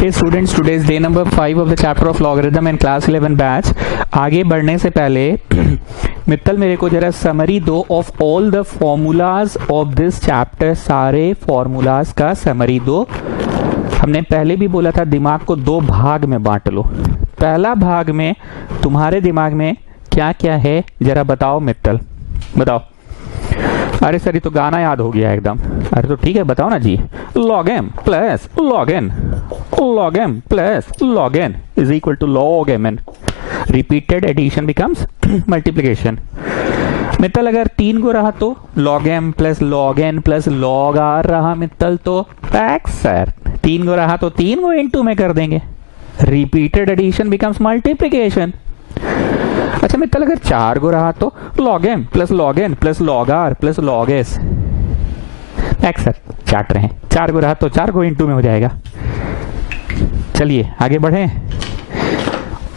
Okay students, today is day number 5 of the chapter of logarithm and class 11 batch. आगे बढ़ने से पहले मित्तल मेरे को जरा समरी दो of all the formulas of this chapter. सारे फॉर्मूलाज का समरी दो। हमने पहले भी बोला था दिमाग को दो भाग में बांट लो। पहला भाग में तुम्हारे दिमाग में क्या क्या है जरा बताओ मित्तल, बताओ। अरे सर ये तो गाना याद हो गया एकदम। अरे तो ठीक है बताओ ना जी। log m plus log n, log m plus log n is equal to log mn। Repeated addition becomes multiplication. Mittal अगर 3 को रहा तो log m plus log n plus log r रहा मित्तल तो सर 3 को रहा तो 3 को इनटू में कर देंगे। Repeated addition becomes multiplication. अच्छा मित्तल अगर 4 को रहा तो log m plus log n plus log r plus log s। Sir चाट रहे हैं। 4 को रहा तो 4 को इनटू में हो जाएगा। चलिए आगे बढ़े।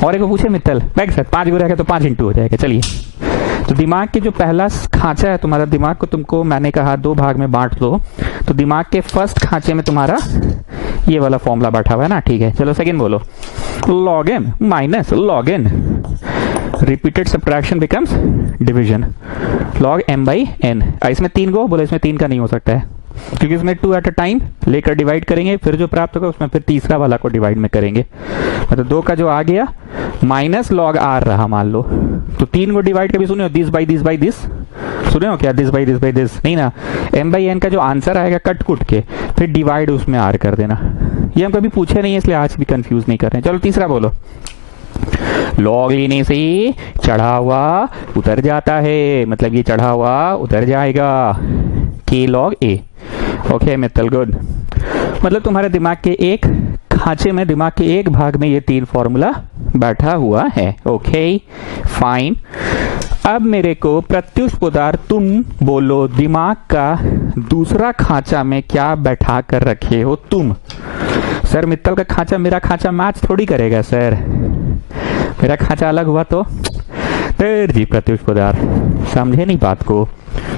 और एक को पूछे मित्तल बैक सर 5 को रहेगा तो 5 इंटू हो जाएगा। चलिए तो दिमाग के जो पहला खांचा है तुम्हारा, दिमाग को तुमको मैंने कहा 2 भाग में बांट दो। तो दिमाग के फर्स्ट खांचे में तुम्हारा ये वाला फॉर्मूला बैठा हुआ है ना, ठीक है। चलो सेकंड बोलो log m minus log n। Repeated subtraction becomes division. log m by n। इसमें 3 को बोले, इसमें 3 का नहीं हो सकता है क्योंकि इसमें 2 एट अ टाइम लेकर डिवाइड करेंगे, फिर जो प्राप्त होगा उसमें फिर तीसरा वाला को डिवाइड में करेंगे। मतलब 2 का जो आ गया माइनस log r रहा मान लो, तो 3 को डिवाइड कभी सुने हो this by this by this, सुने हो क्या this by this by this? नहीं ना। m बाई n का जो आंसर आएगा कट कुट के फिर डिवाइड उसमें r कर देना। ये हम कभी पूछे नहीं है इसलिए आज भी कंफ्यूज नहीं कर रहे हैं। चलो तीसरा बोलो। लॉग लेने से चढ़ा हुआ उतर जाता है, मतलब ये चढ़ा हुआ उतर जाएगा। k log a। Okay Mittal good. मतलब तुम्हारे दिमाग के एक खांचे में, दिमाग के एक भाग में ये 3 फॉर्मूला बैठा हुआ है। Okay fine. अब मेरे को प्रत्युष पोदार तुम बोलो दिमाग का दूसरा खांचा में क्या बैठा कर रखे हो तुम? सर मित्तल का खांचा मेरा खांचा मैच थोड़ी करेगा सर, मेरा खांचा अलग हुआ तो जी प्रत्युष पोदार समझे नहीं बात को।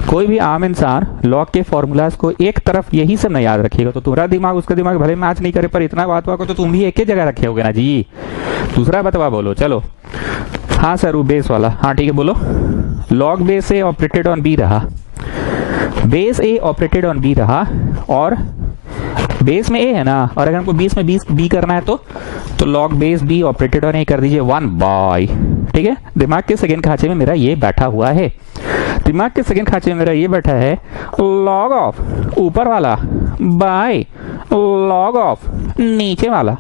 कोई भी आम इंसान लॉग के फॉर्मूलाज को एक तरफ यही सब नहीं याद रखेगा तो तुम्हारा दिमाग उसका दिमाग भले मैच नहीं करे, पर इतना बात हुआ तो तुम भी एक ही जगह रखे होगे ना जी। दूसरा बतवा बोलो। चलो हाँ सर वो बेस वाला, हाँ ठीक है बोलो। Log base A operated on B रहा, base A operated on B रहा और बेस में ए है ना, और अगर हमको बेस में बी करना है तो log base B operated on A कर दीजिए 1 बाय। ठीक है। दिमाग के सेकंड खांचे में मेरा ये बैठा हुआ है, दिमाग के सेकंड खांचे में मेरा ये बैठा है लॉग ऑफ ऊपर वाला बाय लॉग ऑफ नीचे वाला,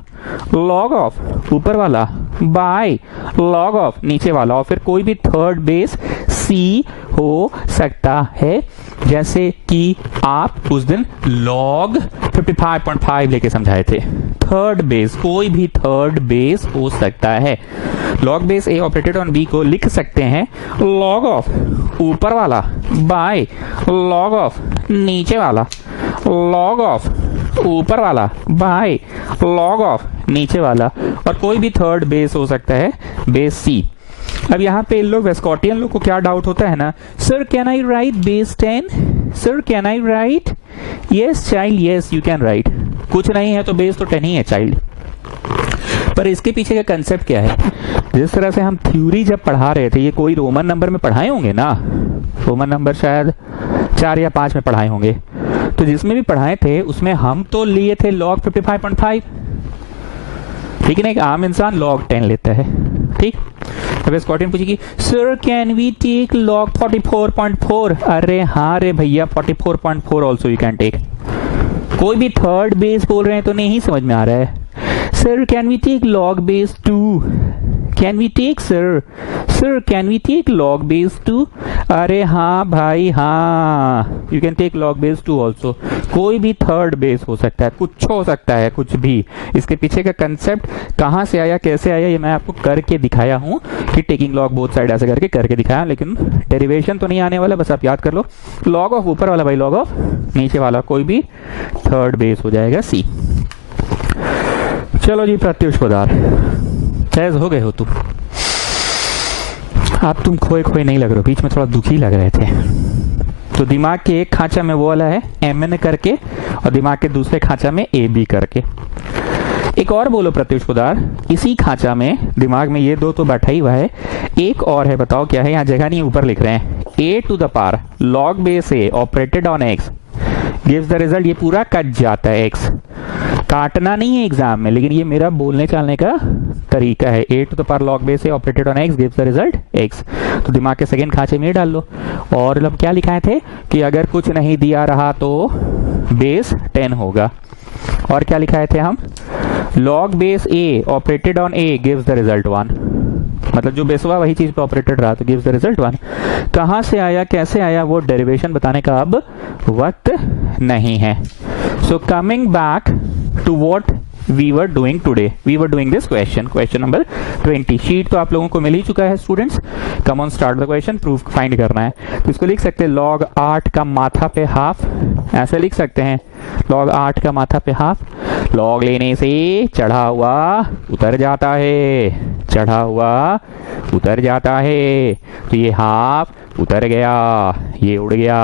लॉग ऑफ ऊपर वाला बाय लॉग ऑफ नीचे वाला। और फिर कोई भी थर्ड बेस सी हो सकता है, जैसे कि आप उस दिन लॉग 55.5 लेके समझाए थे। थर्ड बेस, कोई भी थर्ड बेस हो सकता है। Log base A operated on B को लिख सकते हैं लॉग ऑफ ऊपर वाला बाय लॉग ऑफ नीचे वाला, लॉग ऑफ ऊपर वाला बाय लॉग ऑफ नीचे वाला। और कोई भी थर्ड बेस हो सकता है बेस सी। अब यहाँ पे इन लोग वेस्कॉटियन लोग को क्या डाउट होता है ना, sir can I right base 10? Sir can I right? Yes child yes you can write. कुछ नहीं है तो बेस तो 10 ही है चाइल्ड। पर इसके पीछे का कंसेप्ट क्या है? जिस तरह से हम थ्योरी जब पढ़ा रहे थे, ये कोई रोमन नंबर में पढ़ाए होंगे ना, रोमन नंबर शायद 4 या 5 में पढ़ाए होंगे। तो जिसमें भी पढ़ाए थे उसमें हम तो लिए थे log 55.5, लेकिन एक आम इंसान log 10 लेता है। ठीक। अब स्कॉटियन पूछेगी sir can we take log 44.4? अरे हाँ रे भैया 44.4 ऑल्सो यू कैन टेक। कोई भी थर्ड बेस बोल रहे हैं तो नहीं समझ में आ रहा है। Sir can we take log base 2? Can we take sir? Sir can we take log base 2? अरे हाँ भाई हाँ, you can take log base 2 also. कोई भी थर्ड बेस हो सकता है, कुछ हो सकता है, कुछ भी। इसके पीछे का कंसेप्ट कहाँ से आया कैसे आया ये मैं आपको करके दिखाया हूँ कि टेकिंग लॉग बोथ साइड ऐसे करके दिखाया, लेकिन डेरिवेशन तो नहीं आने वाला, बस आप याद कर लो लॉग ऑफ ऊपर वाला बाई लॉग ऑफ नीचे वाला, कोई भी थर्ड बेस हो जाएगा सी। चलो जी प्रत्युष पोदार सहज हो गए हो तुम। आप तुम खोए खोए नहीं लग रहे हो, बीच में थोड़ा दुखी लग रहे थे। तो दिमाग के एक खांचा में वो वाला है एम एन करके और दिमाग के दूसरे खांचा में ए बी करके। एक और बोलो प्रत्युष पोदार, इसी खांचा में दिमाग में ये दो तो बैठा ही हुआ है, एक और है, बताओ क्या है? यहाँ जगह नहीं, ऊपर लिख रहे हैं a to the power log base a operated on x gives the result. ये पूरा कट जाता है, x काटना नहीं है एग्जाम में, लेकिन ये मेरा बोलने चालने का तरीका है। a to the power log base a operated on x gives the result x। तो दिमाग के सेकंड खांचे में डाल लो। और मतलब क्या लिखाए थे कि अगर कुछ नहीं दिया रहा तो बेस 10 होगा। और क्या लिखाए थे हम? log base a operated on a gives the result 1। मतलब जो बेस हुआ वही चीज पे ऑपरेटेड रहा तो गिव्स द रिजल्ट 1। कहां से आया, कैसे आया, वो डेरिवेशन बताने का अब वक्त नहीं है। So coming back to what we were doing today, we were doing this question number 20। Sheet तो आप लोगों को मिल ही चुका है students. Come on start the question, proof find करना है। तो इसको लिख सकते हैं log 8 का माथा पे हाफ, ऐसे लिख सकते हैं log 8 का माथा पे हाफ। log लेने से चढ़ा हुआ उतर जाता है, चढ़ा हुआ उतर जाता है, तो ये हाफ उतर गया, ये उड़ गया।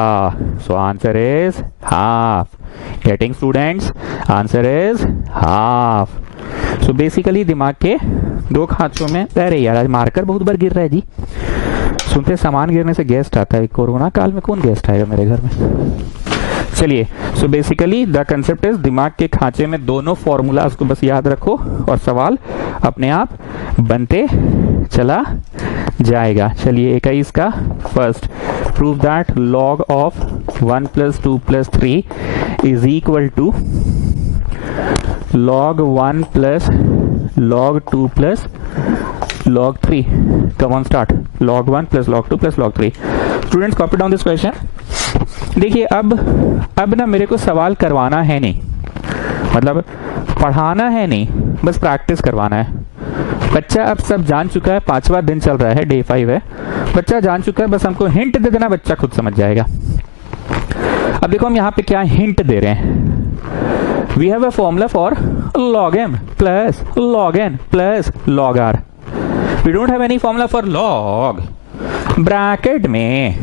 So answer is half. Getting students? Answer is half. So basically दिमाग के दो खांचों में, अरे यार आज मार्कर बहुत बार गिर रहा है जी। सुनते सामान गिरने से गेस्ट आता है, कोरोना काल में कौन गेस्ट आएगा मेरे घर में? चलिए, so basically the concept is दिमाग के खांचे में दोनों फॉर्मूलाज को बस याद रखो और सवाल अपने आप बनते चला जाएगा। चलिए 21 का first, prove that log of 1 + 2 + 3 is equal to log 1 plus log 2 plus log 3। Come on start, log 1 plus log 2 plus log 3। Students copy down this question। देखिए अब ना मेरे को सवाल करवाना है नहीं, मतलब पढ़ाना है नहीं, बस प्रैक्टिस करवाना है। बच्चा अब सब जान चुका है, 5वां दिन चल रहा है, डे 5 है, बच्चा जान चुका है, बस हमको हिंट दे देना, बच्चा खुद समझ जाएगा। अब देखो हम यहाँ पे क्या हिंट दे रहे हैं। We have a formula for log m plus log n plus log r। We don't have any formula for log। Bracket में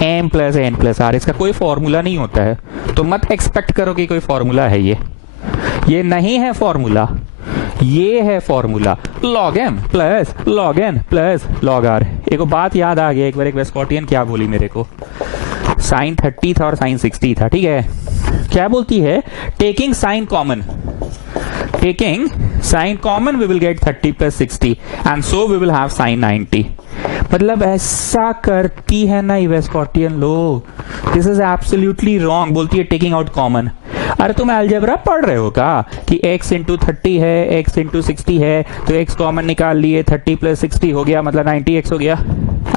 m plus n plus r, इसका कोई फॉर्मूला नहीं होता है, तो मत एक्सपेक्ट करो कि कोई फॉर्मूला है। ये नहीं है फॉर्मूला, ये है formula log m plus log n plus log r। एक बात याद आ गई, एक बार एक वेस्कॉटियन क्या बोली मेरे को, साइन 30 था और साइन 60 था, ठीक है? क्या बोलती है? Taking sine common, taking sine common we will get 30 + 60 and so we will have sine 90। मतलब ऐसा करती है ना वेस्कॉटियन लोग, दिस इज एब्सोल्युटली रॉन्ग। बोलती है टेकिंग आउट कॉमन। अरे तुम अलजेब्रा पढ़ रहे हो का कि x × 30 है, x × 60 है, तो x कॉमन निकाल लिए, 30 + 60 हो गया, मतलब 90x हो गया।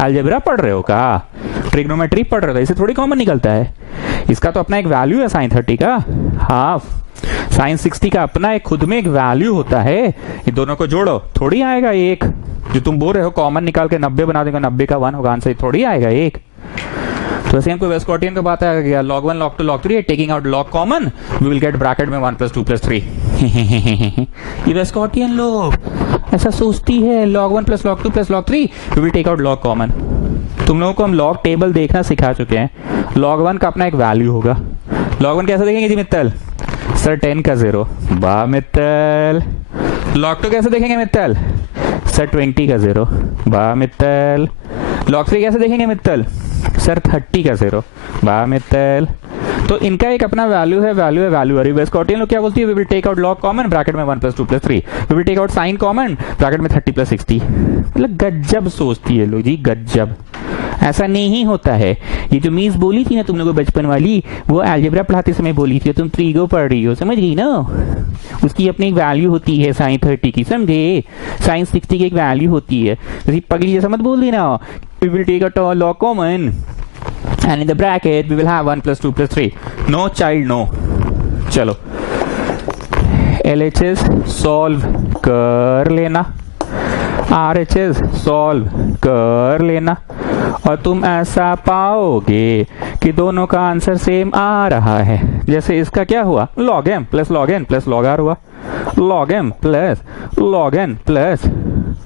अलजेब्रा पढ़ रहे हो का? ट्रिग्नोमेट्री पढ़ रहे हो? इसे थोड़ी कॉमन निकलता है, इसका तो अपना एक वैल्यू है साइन 30 का हाफ, साइन 60 का अपना एक खुद में एक वैल्यू होता है। ये दोनों को जोड़ो, थोड़ी आएगा एक। जो तुम बोल रहे हो कॉमन निकाल के 90 बना देगा, 90 का 1 होगा आंसर, थोड़ी आएगा एक। तो ऐसे हमको वेस्कॉटियन का बात आ गया, log 1 log 2 log 3 taking out log common we will get bracket में 1 + 2 + 3। ये वेस्कॉटियन लोग ऐसा सोचती है, log 1 + log 2 + log 3 we will take out log common. तुम लोगों को हम log टेबल देखना सिखा चुके हैं। log 1 का अपना एक वैल्यू होगा। log 1 कैसे देखेंगे जी मित्तल? सर 10 का 0, वाह मित्तल। log 2 कैसे देखेंगे मित्तल? सर 20 का 0, वाह मित्तल। log 3 कैसे देखेंगे मित्तल? सर 30 का 0, वाह मित्तल। तो इनका एक अपना वैल्यू है, वैल्यू है, वैल्यू है। वेस्कॉटियन लोग क्या बोलती है? We will take out log common bracket में 1 + 2 + 3, we will take out sine common bracket में 30 + 60। मतलब गज्जब सोचती है लोग जी, गज्जब। ऐसा नहीं होता है। ये जो मीस बोली थी ना तुम लोगों को बचपन वाली, वो अलजेब्रा पढ़ाते समय बोली थी, तुम ट्रीगो पढ़ रही हो, समझ गई ना? उसकी अपनी एक वैल्यू होती है साइन 30 की, समझे? साइन 60 की एक वैल्यू होती है। जैसे पगली जैसा मत बोल देना, we will take out log common and in the bracket we will have 1 + 2 + 3। no child no। चलो LHS सॉल्व कर लेना, RHS सॉल्व कर लेना, और तुम ऐसा पाओगे कि दोनों का आंसर सेम आ रहा है। जैसे इसका क्या हुआ? log m + log n + log r हुआ, log m + log n +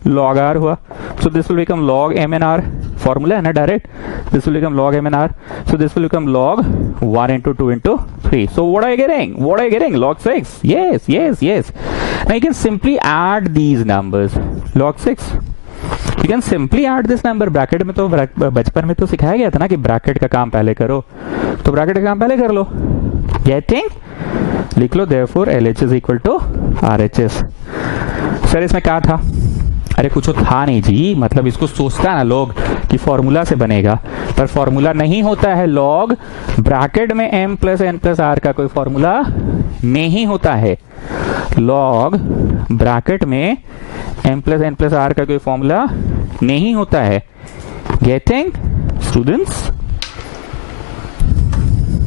log r हुआ। So this will become log m and r, formula है ना direct, this will become log m and r, so this will become log 1 × 2 × 3। So what are you getting? What are you getting? log 6। yes yes yes। Now you can simply add these numbers. Log 6. You can simply add this number. Bracket में तो बचपन में तो सिखाया गया था ना कि ब्रैकेट का काम पहले करो, तो ब्रैकेट का काम पहले कर लो. Getting? लिख लो therefore LHS equal to RHS. Sir इसमें क्या था? अरे कुछ था नहीं जी, मतलब इसको सोचता ना लोग कि फॉर्मूला से बनेगा, पर फॉर्मूला नहीं होता है. लॉग ब्रैकेट में m plus n plus r का कोई फॉर्मूला नहीं होता है. लॉग ब्रैकेट में m plus n plus r का कोई फॉर्मूला नहीं होता है. Getting students?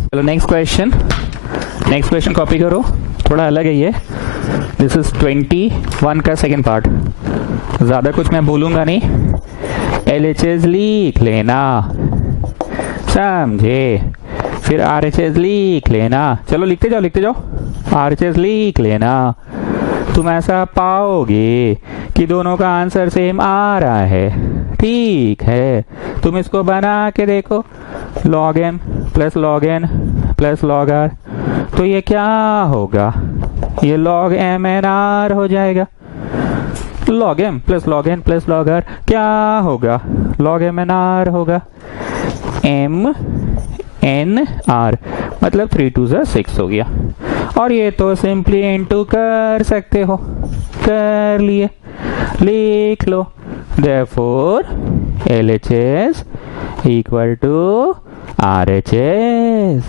चलो नेक्स्ट क्वेश्चन कॉपी करो, थोड़ा अलग है ये. दिस इज 21 का सेकेंड पार्ट. ज्यादा कुछ मैं बोलूंगा नहीं. LHS लिख लेना, समझे? फिर RHS लिख लेना. चलो लिखते जाओ. RHS लिख लेना. तुम ऐसा पाओगे कि दोनों का आंसर सेम आ रहा है. ठीक है, तुम इसको बना के देखो. log m plus log n plus log r, तो ये क्या होगा? ये log m n r हो जाएगा. log m plus log n plus log r क्या होगा? log m n r होगा. m n r मतलब 3 2 6 हो गया. और ये तो सिंपली इनटू कर सकते हो, कर लिए. लिख लो therefore LHS equal to RHS.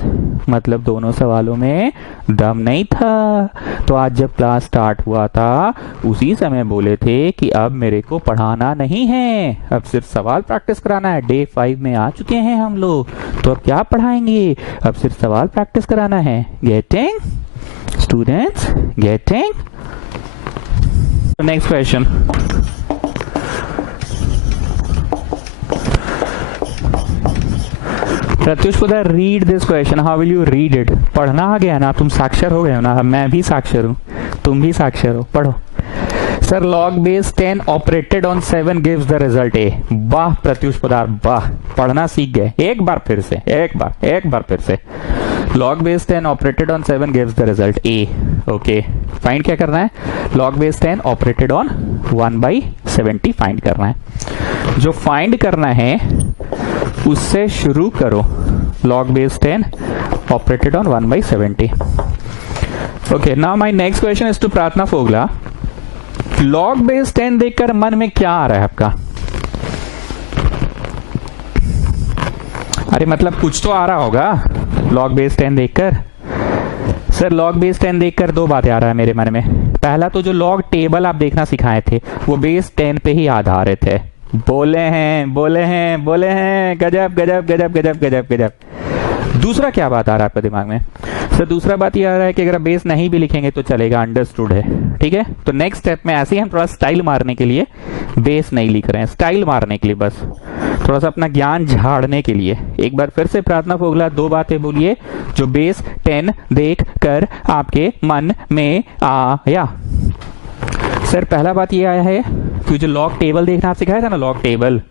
मतलब दोनों सवालों में दम नहीं था. तो आज जब क्लास स्टार्ट हुआ था उसी समय बोले थे कि अब मेरे को पढ़ाना नहीं है, अब सिर्फ सवाल प्रैक्टिस कराना है. डे 5 में आ चुके हैं हम लोग, तो अब क्या पढ़ाएंगे? अब सिर्फ सवाल प्रैक्टिस कराना है. Getting students? Getting? Next question. Pratyush पुत्र, read this question. How will you read it? पढ़ना आ गया ना, तुम साक्षर हो गए हो ना. मैं भी साक्षर हूं, तुम भी साक्षर हो. पढ़ो. Sir log base 10 operated on 7 gives the result A. वाह प्रत्युष पुत्र, वाह, पढ़ना सीख गए. एक बार फिर से. log base 10 operated on 7 gives the result A. Okay, find क्या करना है? log base 10 operated on 1/70 find करना है. जो फाइंड करना है उससे शुरू करो. log base 10 operated on 1/70. Okay, now my next question is to प्रार्थना फोगला. log base 10 देखकर मन में क्या आ रहा है आपका? अरे मतलब कुछ तो आ रहा होगा log base 10 देखकर. सर log base 10 देखकर दो बातें आ रहा है मेरे मन में. पहला तो जो log टेबल आप देखना सिखाए थे वो base 10 पे ही आधारित है. बोले हैं. गजब. दूसरा क्या बात आ रहा है आपके दिमाग में? सर दूसरा बात ये आ रहा है कि अगर बेस नहीं भी लिखेंगे तो चलेगा, अंडरस्टूड है. ठीक है, तो नेक्स्ट स्टेप में ऐसे ही हम थोड़ा स्टाइल मारने के लिए बेस नहीं लिख रहे हैं, स्टाइल मारने के लिए, बस थोड़ा सा अपना ज्ञान झाड़ने के लिए. एक बार फिर से प्रार्थना फोगला, दो बातें बोलिए जो बेस 10 देख कर आपके मन में आया. सर पहला बात ये आया है कि जो लॉग टेबल देखना आप सिखाया था ना, लॉग टेबल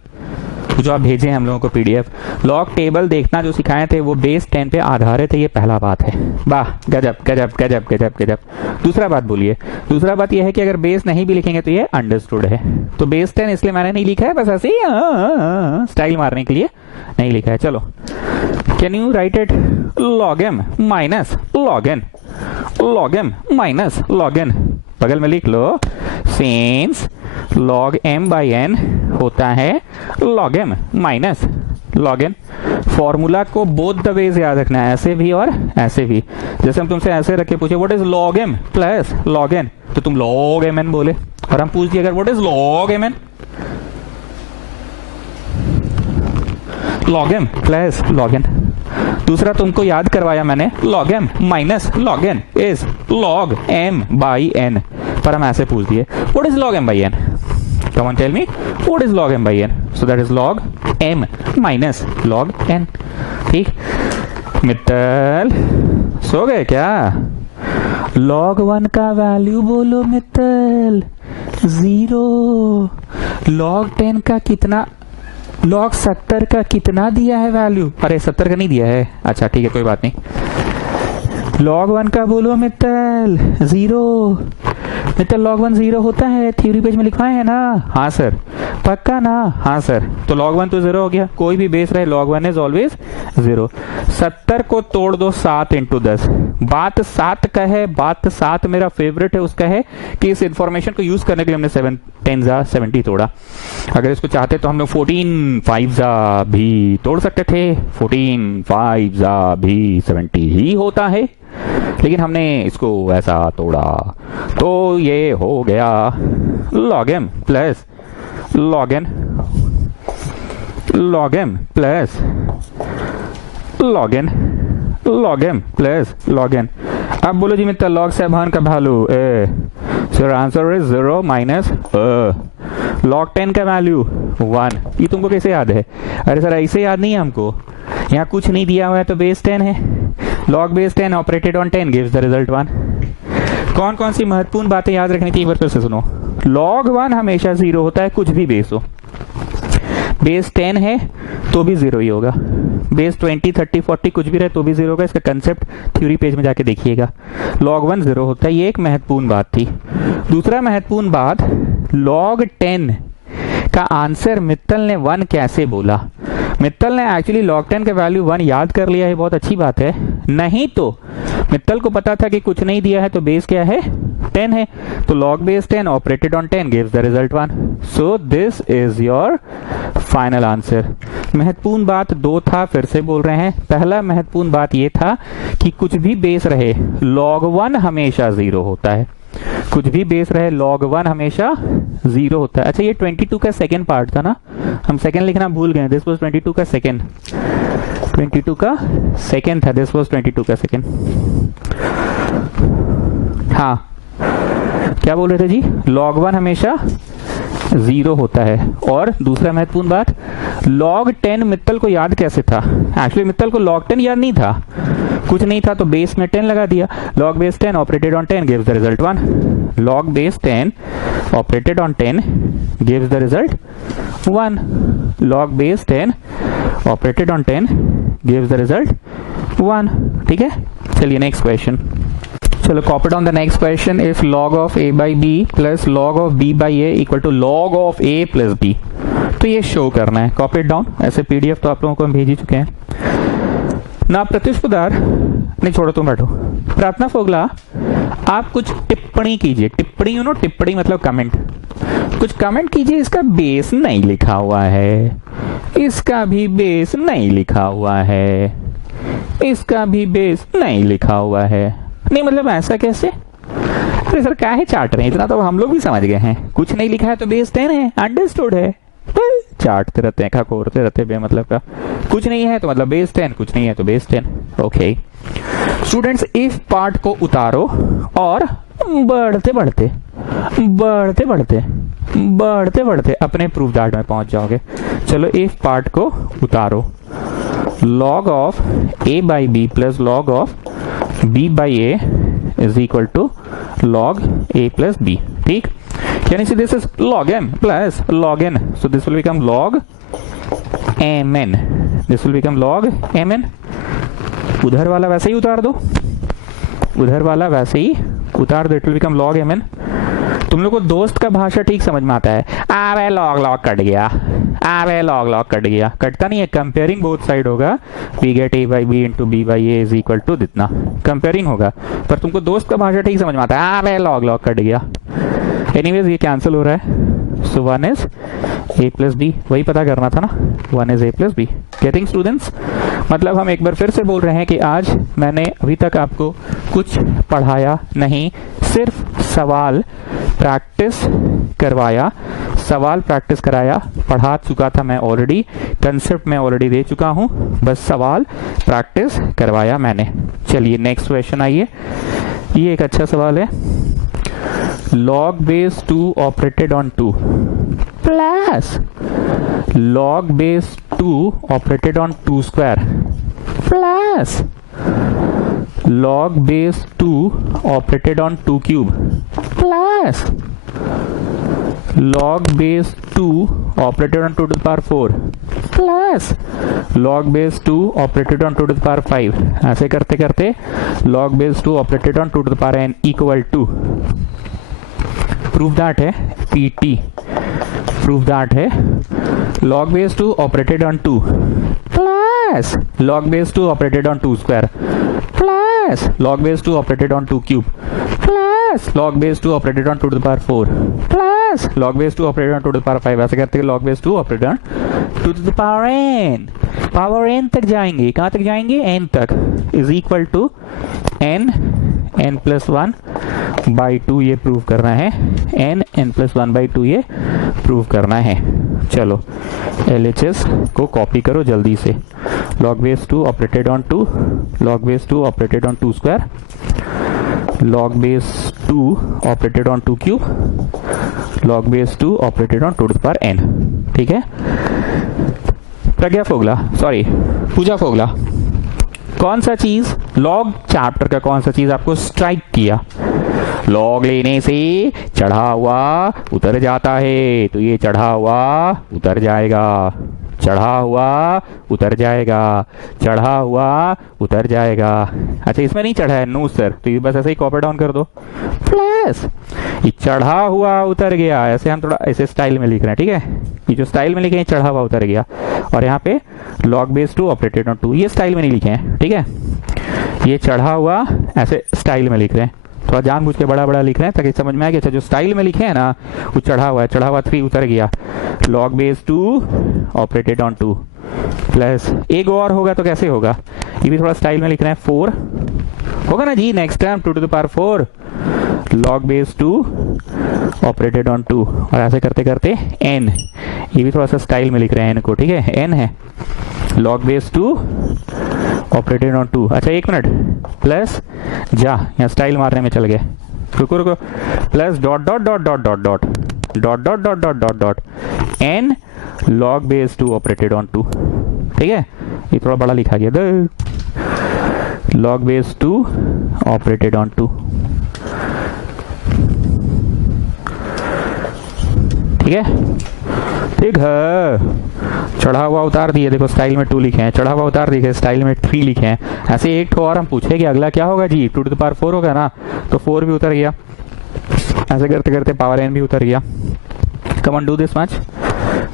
जो आप भेजे हैं हम लोगों को पीडीएफ, लॉग टेबल देखना जो सिखाए थे वो बेस 10 पे आधारित है. ये पहला बात है. वाह, गजब. दूसरा बात बोलिए. दूसरा बात ये है कि अगर बेस नहीं भी लिखेंगे तो ये अंडरस्टूड है. तो बेस 10 इसलिए मैंने नहीं लिखा है, बस ऐसे ही स्टाइल मारने के लिए नहीं लिखा है. चलो, can you write it? log m minus log n. बगल में लिख लो, since log m by n होता है log m minus log n. Formula को बोथ द वेज याद रखना है, ऐसे भी और ऐसे भी. जैसे हम तुमसे ऐसे रख के पूछे what is log m plus log n, तो तुम log mn बोले. और हम पूछ दिए अगर what is log mn, log m plus log n. दूसरा तुमको याद करवाया मैंने, log m minus log n is log m by n, पर हम ऐसे पूछ दिए what is log m by n. Come on, tell me what is log m by n. So that is log m minus log n. ठीक, मित्तल सो गए क्या? log 1 का value बोलो मित्तल, 0. log 10 का कितना, log 70 का कितना दिया है वैल्यू? अरे 70 का नहीं दिया है, अच्छा ठीक है कोई बात नहीं. log 1 का बोलो मित्तल, 0. मित्तल log 1 0 होता है, थ्योरी पेज में लिखवाए है ना? हाँ सर। पक्का ना? हाँ सर। तो log 1 तो 0 हो गया, कोई भी बेस रहे log 1 इज ऑलवेज 0। 70 को तोड़ दो 7 इंटू 10। बात 7 का है, बात 7 मेरा फेवरेट है, उसका है कि इस इंफॉर्मेशन को यूज करने के लिए हमने 7 10 जा 70 तोड़ा। अगर इसको चाहते तो हम लोग 14 5 जा भी तोड़ सकते थे, 14 5 जा भी 70 ही होता है, लेकिन हमने इसको ऐसा तोड़ा तो ये हो गया log m plus log n, log m plus log n, log m plus log n। अब बोलो जी मित्र log 7 का value A, so answer is 0 minus log 10 का वैल्यू 1। ये तुमको कैसे याद है? अरे सर ऐसे याद नहीं है हमको, यहाँ कुछ नहीं दिया हुआ है तो बेस 10 है, log base 10 operated on 10 gives the result 1। कौन कौन सी महत्वपूर्ण बातें याद रखनी चाहिए, एक बार फिर से सुनो। log 1 हमेशा 0 होता है, कुछ भी बेस हो। बेस 10 है तो भी 0 ही होगा, बेस 20 30 40 कुछ भी रहे तो भी 0 होगा। इसका कंसेप्ट थ्योरी पेज में जाके देखिएगा। log 1 0 होता है, ये एक महत्वपूर्ण बात थी। दूसरा महत्वपूर्ण बात, log 10 का आंसर मित्तल ने 1 कैसे बोला? मित्तल ने एक्चुअली log 10 का वैल्यू 1 याद कर लिया है, बहुत अच्छी बात है। नहीं तो मित्तल को पता था कि कुछ नहीं दिया है तो बेस क्या है 10 है, तो log base 10 operated on 10 gives the result 1। So this is your final answer. महत्वपूर्ण बात 2 था, फिर से बोल रहे हैं। पहला महत्वपूर्ण बात ये था कि कुछ भी बेस रहे log 1 हमेशा 0 होता है, कुछ भी बेस रहे log 1 हमेशा 0 होता है। अच्छा ये 22 का सेकेंड पार्ट था ना, हम सेकेंड लिखना भूल गए। दिस वाज 22 का सेकेंड, 22 का सेकेंड था, दिस वाज 22 का सेकेंड। हाँ क्या बोल रहे थे जी? log 1 हमेशा 0 होता है। और दूसरा महत्वपूर्ण बात, log 10 मित्तल को याद कैसे था? एक्चुअली मित्तल को log 10 याद नहीं था, कुछ नहीं था तो बेस में 10 लगा दिया। log base 10 operated on 10 gives the result 1। log base 10 operated on 10 gives the result 1। log base 10 operated on 10 gives the result 1। ठीक है, चलिए नेक्स्ट क्वेश्चन। चलो copy down the next question. If log of a by b plus log of b by a equal to log of a plus b, तो ये show करना है। Copy down, ऐसे PDF तो आप लोगों को हम भेज ही चुके हैं ना। प्रत्युष्पदार नहीं, छोड़ो तुम बैठो। प्रार्थना फोगला, आप कुछ टिप्पणी कीजिए। टिप्पणी यू नो, टिप्पणी मतलब कमेंट। कुछ कमेंट कीजिए। इसका बेस नहीं लिखा हुआ है, इसका भी बेस नहीं लिखा हुआ है, इसका भी बेस नहीं लिखा हुआ है। नहीं मतलब ऐसा कैसे? अरे सर क्या है चार्ट रहे, इतना तो हम लोग भी समझ गए हैं। कुछ नहीं लिखा है तो बेस 10 है, अंडरस्टूड है। चाटते रहते हैं, खकोरते रहते हैं बेमतलब का। कुछ नहीं है तो मतलब बेस 10, कुछ नहीं है तो base 10। Okay students, if part को उतारो और बढ़ते बढ़ते बढ़ते बढ़ते बढ़ते बढ़ते अपने प्रूफ डार्ट में पहुंच जाओगे। चलो इफ पार्ट को उतारो, log of a by b plus log of b by a is equal to log a plus b। ठीक, can you see this is log m plus log n, so this will become log mn, this will become log mn। उधर वाला वैसे ही उतार दो, उधर वाला वैसे ही उतार दो, it will become log mn। तुम लोग को दोस्त का भाषा ठीक समझ में आता है। आवे log log कट गया, आवे log log कट गया, कटता नहीं है। कंपेयरिंग बोथ साइड होगा, we get a by b into b by a is equal to जितना कंपेयरिंग होगा, पर तुमको दोस्त का भाषा ठीक समझ में आता है। आवे log log कट गया। एनीवेज ये कैंसिल हो रहा है, so 1 is a plus b, वही पता करना था ना, 1 is a plus b. Getting students? मतलब हम एक बार फिर से बोल रहे हैं कि आज मैंने अभी तक आपको कुछ पढ़ाया नहीं, सिर्फ सवाल प्रैक्टिस करवाया, सवाल प्रैक्टिस कराया। पढ़ा चुका था मैं ऑलरेडी, कंसेप्ट में ऑलरेडी दे चुका हूं, बस सवाल प्रैक्टिस करवाया मैंने। चलिए नेक्स्ट क्वेश्चन आइए, ये एक अच्छा सवाल है। log base 2 operated on 2 plus log base 2 operated on 2 square plus log base 2 operated on 2 cube plus log base 2 operated on 2 to the power 4 plus log base 2 operated on 2 to the power 5। ऐसे करते करते log base 2 operated on 2 to the power n equal to proof that है PT, proof that है log base 2 operated on 2 plus log base 2 operated on 2 square plus log base 2 operated on 2 cube plus log base 2 operated on 2 to the power 4 plus log base 2 operated on 2 to the power 5। ऐसे करते हैं log base 2 operated on 2 to the power n, power n तक जाएंगे। कहाँ तक जाएंगे? n तक, is equal to n plus 1 by 2 ये प्रूव करना है, n प्लस 1 बाई 2 ये प्रूव करना है। चलो LHS को कॉपी करो जल्दी से। log base 2 operated on 2, log base 2 operated on 2 square, log base 2 operated on 2 cube, log base 2 operated on 2 to the power n। ठीक है, प्रज्ञा फोगला, सॉरी पूजा फोगला, कौन सा चीज लॉग चैप्टर का कौन सा चीज आपको स्ट्राइक किया? लॉग लेने से चढ़ा हुआ उतर जाता है, तो ये चढ़ा हुआ उतर जाएगा, चढ़ा हुआ उतर जाएगा, चढ़ा हुआ उतर जाएगा। अच्छा इसमें नहीं चढ़ा है, नो सर, तो ये बस ऐसे ही कॉपी डाउन कर दो, प्लस ये चढ़ा हुआ उतर गया, ऐसे हम थोड़ा ऐसे स्टाइल में लिख रहे हैं। ठीक है, ये जो स्टाइल में लिखे हैं चढ़ा हुआ उतर गया, और यहाँ पे log base 2 ऑपरेटेड ऑन 2, ये स्टाइल में नहीं लिखे हैं। ठीक है, ये चढ़ा हुआ ऐसे स्टाइल में लिख रहे हैं, थोड़ा जानबूझ के बड़ा बड़ा लिख रहे हैं ताकि समझ में आए कि अच्छा जो स्टाइल में लिखे हैं ना वो चढ़ा हुआ है, चढ़ा हुआ 3 उतर गया, log base 2 operated on 2 plus एक और होगा तो कैसे होगा, ये भी थोड़ा स्टाइल में लिख रहे हैं, 4 होगा ना जी, next time 2 to the power 4 log base 2 operated on 2, और ऐसे करते करते n, ये भी थोड़ा सा स्टाइल में लिख रहे हैं n को। ठीक है, n है log base 2 ऑपरेटेड ऑन 2। अच्छा एक मिनट, प्लस जा, यहाँ स्टाइल मारने में चल गए, रुको रुको, plus dot dot dot dot dot dot dot dot dot dot dot dot n log base 2 operated on 2। ठीक है, ये थोड़ा बड़ा लिखा गया, log base 2 ऑपरेटेड ऑन 2। ठीक है, ठीक है, चढ़ा हुआ उतार दिए, देखो स्टाइल में 2 लिखे हैं, चढ़ा हुआ उतार दिए स्टाइल में 3 लिखे हैं। ऐसे एक ठो और हम पूछे कि अगला क्या होगा जी, 2 टू द पावर 4 होगा ना, तो 4 भी उतर गया, ऐसे करते करते पावर n भी उतर गया। Come on do this much,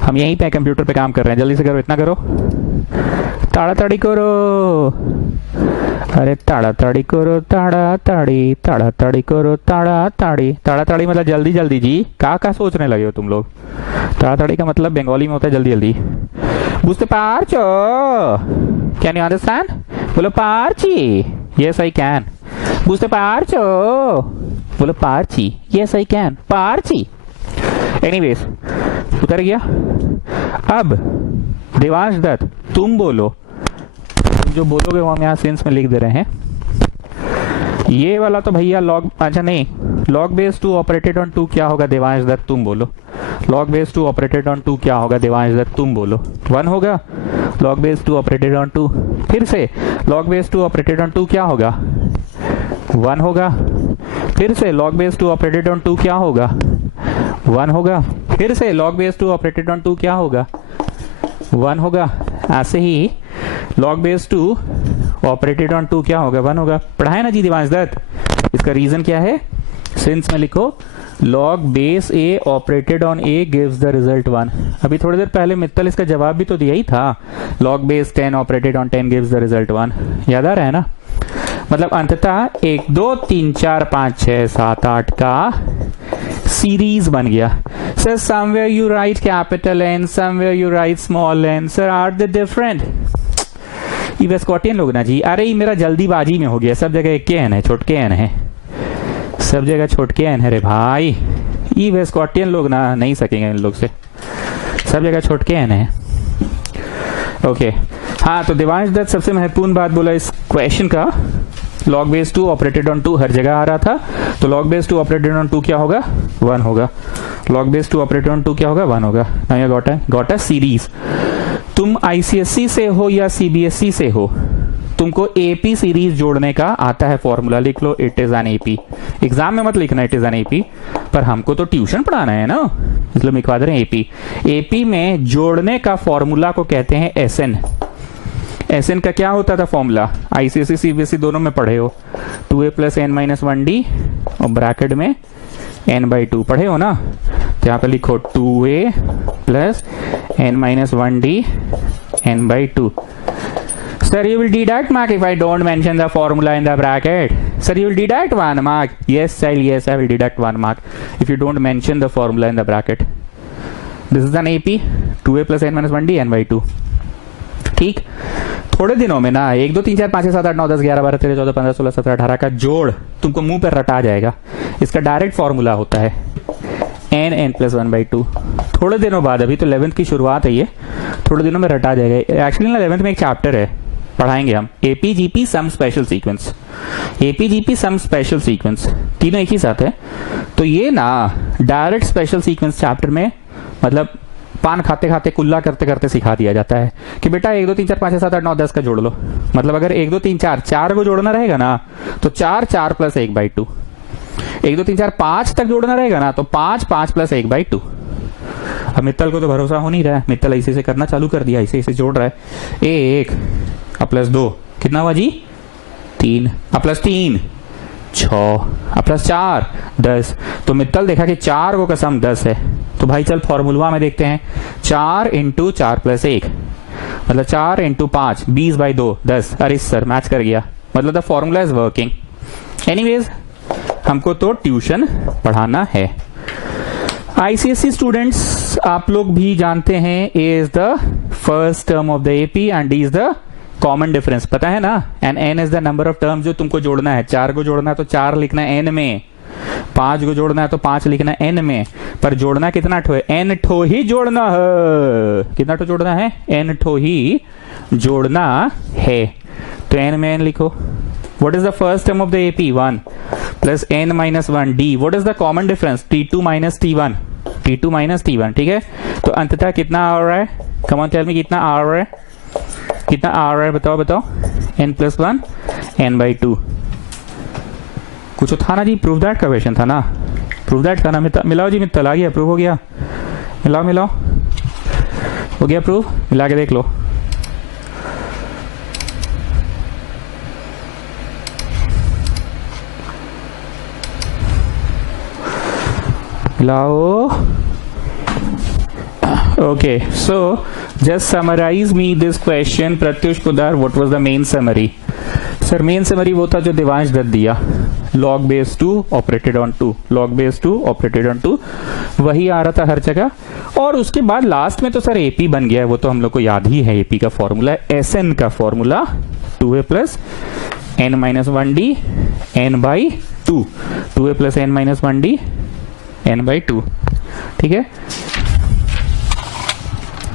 हम यहीं पे कंप्यूटर पे काम कर रहे हैं, जल्दी से करो, इतना करो, ताड़ाताड़ी करो, अरे ताड़ाताड़ी करो, ताड़ाताड़ी ताड़ाताड़ी करो, ताड़ाताड़ी, ताड़ाताड़ी मतलब जल्दी जल्दी जी, क्या सोचने लगे हो तुम लोग? ताड़ाताड़ी का मतलब बंगाली में होता है जल्दी जल्दी। बुझते पारछो? Can you understand? बोलो पारची, यस आई कैन। बुझते पारछो? बोलो पारची, यस आई कैन, पारची। एनीवेज उतर गया। अब देवांश दत्त तुम बोलो, तुम जो बोलोगे वो हम यहाँ सेंस में लिख दे रहे हैं। ये वाला तो भैया लॉग, अच्छा नहीं, log base 2 ऑपरेटेड ऑन 2 क्या होगा देवांश दत्त तुम बोलो, log base 2 ऑपरेटेड ऑन 2 क्या होगा देवांश दत्त तुम बोलो। 1 होगा, log base 2 ऑपरेटेड ऑन 2, फिर से log base 2 ऑपरेटेड ऑन 2 क्या होगा, 1 होगा, फिर से log base 2 ऑपरेटेड ऑन 2 क्या होगा, 1 होगा, फिर से log base 2 ऑपरेटेड ऑन 2 क्या होगा, 1 होगा। ऐसे ही log base 2 ऑपरेटेड ऑन 2 क्या होगा, 1 होगा। पढ़ाए ना जी देवांश दत्त। इसका रीजन क्या है, सिंस में लिखो log base a operated on a gives the result 1। अभी थोड़ी देर पहले मित्तल इसका जवाब भी तो दिया ही था, log base 10 operated on 10 gives the result 1। याद आ रहा है ना? मतलब अंततः 1 2 3 4 5 6 7 8 का सीरीज बन गया। Sir somewhere you write capital N, somewhere you write small n, sir are they different? ये वेस्कॉटियन लोग ना जी, अरे ये मेरा जल्दीबाजी में हो गया, सब जगह एक के एन है, छोटके एन है, सब जगह छोटके एन है रे भाई। ये वेस्कॉटियन लोग ना नहीं सकेंगे इन लोग से, सब जगह छोटके एन है। ओके हाँ, तो देवांश दत्त सबसे महत्वपूर्ण बात बोला इस क्वेश्चन का, log base 2 ऑपरेटेड ऑन 2 हर जगह आ रहा था, तो log base 2 ऑपरेटेड ऑन 2 क्या होगा, 1 होगा। log base 2 ऑपरेटेड ऑन 2 क्या होगा, 1 होगा। Now you got a series. तुम ICSE से हो या CBSE से हो, तुमको AP सीरीज जोड़ने का आता है फॉर्मूला, लिख लो it is an AP। Exam में मत लिखना इट इज एन AP, पर हमको तो ट्यूशन पढ़ाना है ना, इसलिए लिखवा दे रहे हैं AP। AP में जोड़ने का फॉर्मूला को कहते हैं SN। SN का क्या होता था फॉर्मूला, ICSE CBSE दोनों में पढ़े हो, 2a + n - 1d और ब्रैकेट में n/2 पढ़े हो ना, तो यहाँ पे लिखो 2a plus n-1d n/2. Sir, you will deduct mark if I don't mention the formula in the bracket. Sir, you will deduct 1 mark. Yes, child, yes, I will deduct 1 mark if you don't mention the formula in the bracket. This is an AP, 2a plus n-1d n/2. ठीक, थोड़े दिनों में ना 1 2 3 4 5 6 7 8 9 10 11 12 13 14 15 16 17 18 का जोड़ तुमको मुंह पर रटा जाएगा. इसका डायरेक्ट फॉर्मूला होता है n plus 1/2. थोड़े दिनों बाद, अभी तो 11th की शुरुआत है, ये थोड़े दिनों में रटा जाएगा. एक्चुअली ना 11th में एक चैप्टर है, पढ़ाएंगे हम, AP GP some special sequence. AP GP some special sequence तीनों एक ही साथ है. तो ये ना डायरेक्ट स्पेशल सीक्वेंस चैप्टर में, मतलब पान खाते खाते कुल्ला करते करते सिखा दिया जाता है कि बेटा 1 2 3 4 5 6 7 8 9 10 का जोड़ लो. मतलब अगर 1 2 3 4 4 को जोड़ना रहेगा ना तो 4 4 प्लस 1/2. 1 2 3 4 5 तक जोड़ना रहेगा ना तो 5 5 प्लस 1/2. अब मित्तल को तो भरोसा हो नहीं रहा है, मित्तल ऐसे से करना चालू कर दिया, ऐसे ऐसे जोड़ रहा है. 1 प्लस 2 कितना हुआ जी? 3 प्लस 3 6 प्लस 4 10. तो मित्तल देखा कि 4 को कसम 10 है. तो भाई चल फॉर्मूला में देखते हैं. 4 इंटू 4 प्लस 1 मतलब 4 इंटू 5 20/2 10. अरे सर मैच कर गया, मतलब the formula is working. Anyways हमको तो ट्यूशन पढ़ाना है. आईसीएसई स्टूडेंट्स आप लोग भी जानते हैं A is the first term of the AP and D is the common difference. पता है ना, and N is the number of term जो तुमको जोड़ना है. 4 को जोड़ना है तो 4 लिखना है एन में, 5 को जोड़ना है तो 5 लिखना है एन में. पर जोड़ना कितना ठो है? एन ठो ही जोड़ना है. कितना ठो जोड़ना है? एन ठो ही जोड़ना है. तो एन में एन लिखो. What is the first term of the AP? 1 plus n minus 1 d. What is the common difference? T2 minus T1. T2 minus T1. ठीक है, तो अंततः कितना आ रहा है? Come on tell me कितना आ रहा है? कितना आ रहा है बताओ बताओ. n plus 1 n/2. कुछ था ना जी, प्रूव दैट का क्वेश्चन था ना, प्रूव दैट का ना. मिलाओ जी, मित्तल आ गया, प्रूव हो गया. मिलाओ मिलाओ, हो गया प्रूव. मिला के देख लो. मिलाओ. Okay, so just summarize me this question, Pratyush Pudar. What was the main summary? Sir, main summary वो था जो देवांश दत्त दिया. log base 2 operated on 2, log base 2 operated on 2, वही आ रहा था हर जगह. और उसके बाद लास्ट में तो सर एपी बन गया है, वो तो हम लोग को याद ही है. एपी का फॉर्मूला है एस एन का formula 2a plus n-1d n/2. 2a plus n-1d n/2. ठीक है,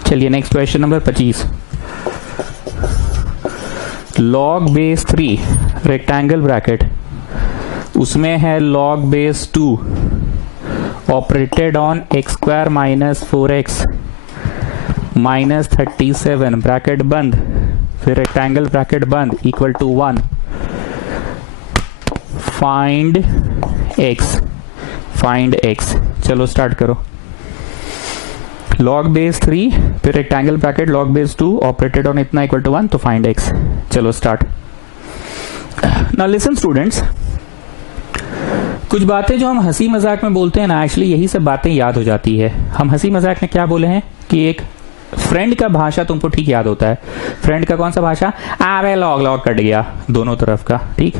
चलिए next question number 25. log base 3 rectangle bracket, उसमें है log base 2 operated on x² minus 4x minus 37 bracket बंद, फिर रेक्टेंगल ब्रैकेट बंद equal to 1. Find x. Find x. चलो start करो. log बेस 3 फिर rectangle bracket log base 2 operated on इतना equal to 1, तो फाइंड x. चलो स्टार्ट. नाउ लिसन स्टूडेंट्स, कुछ बातें जो हम हंसी मजाक में बोलते हैं ना, एक्चुअली यही सब बातें याद हो जाती है. हम हंसी मजाक में क्या बोले हैं कि एक फ्रेंड का भाषा तुमको ठीक याद होता है. फ्रेंड का कौन सा भाषा? आवे लॉग लॉग कट गया दोनों तरफ का. ठीक,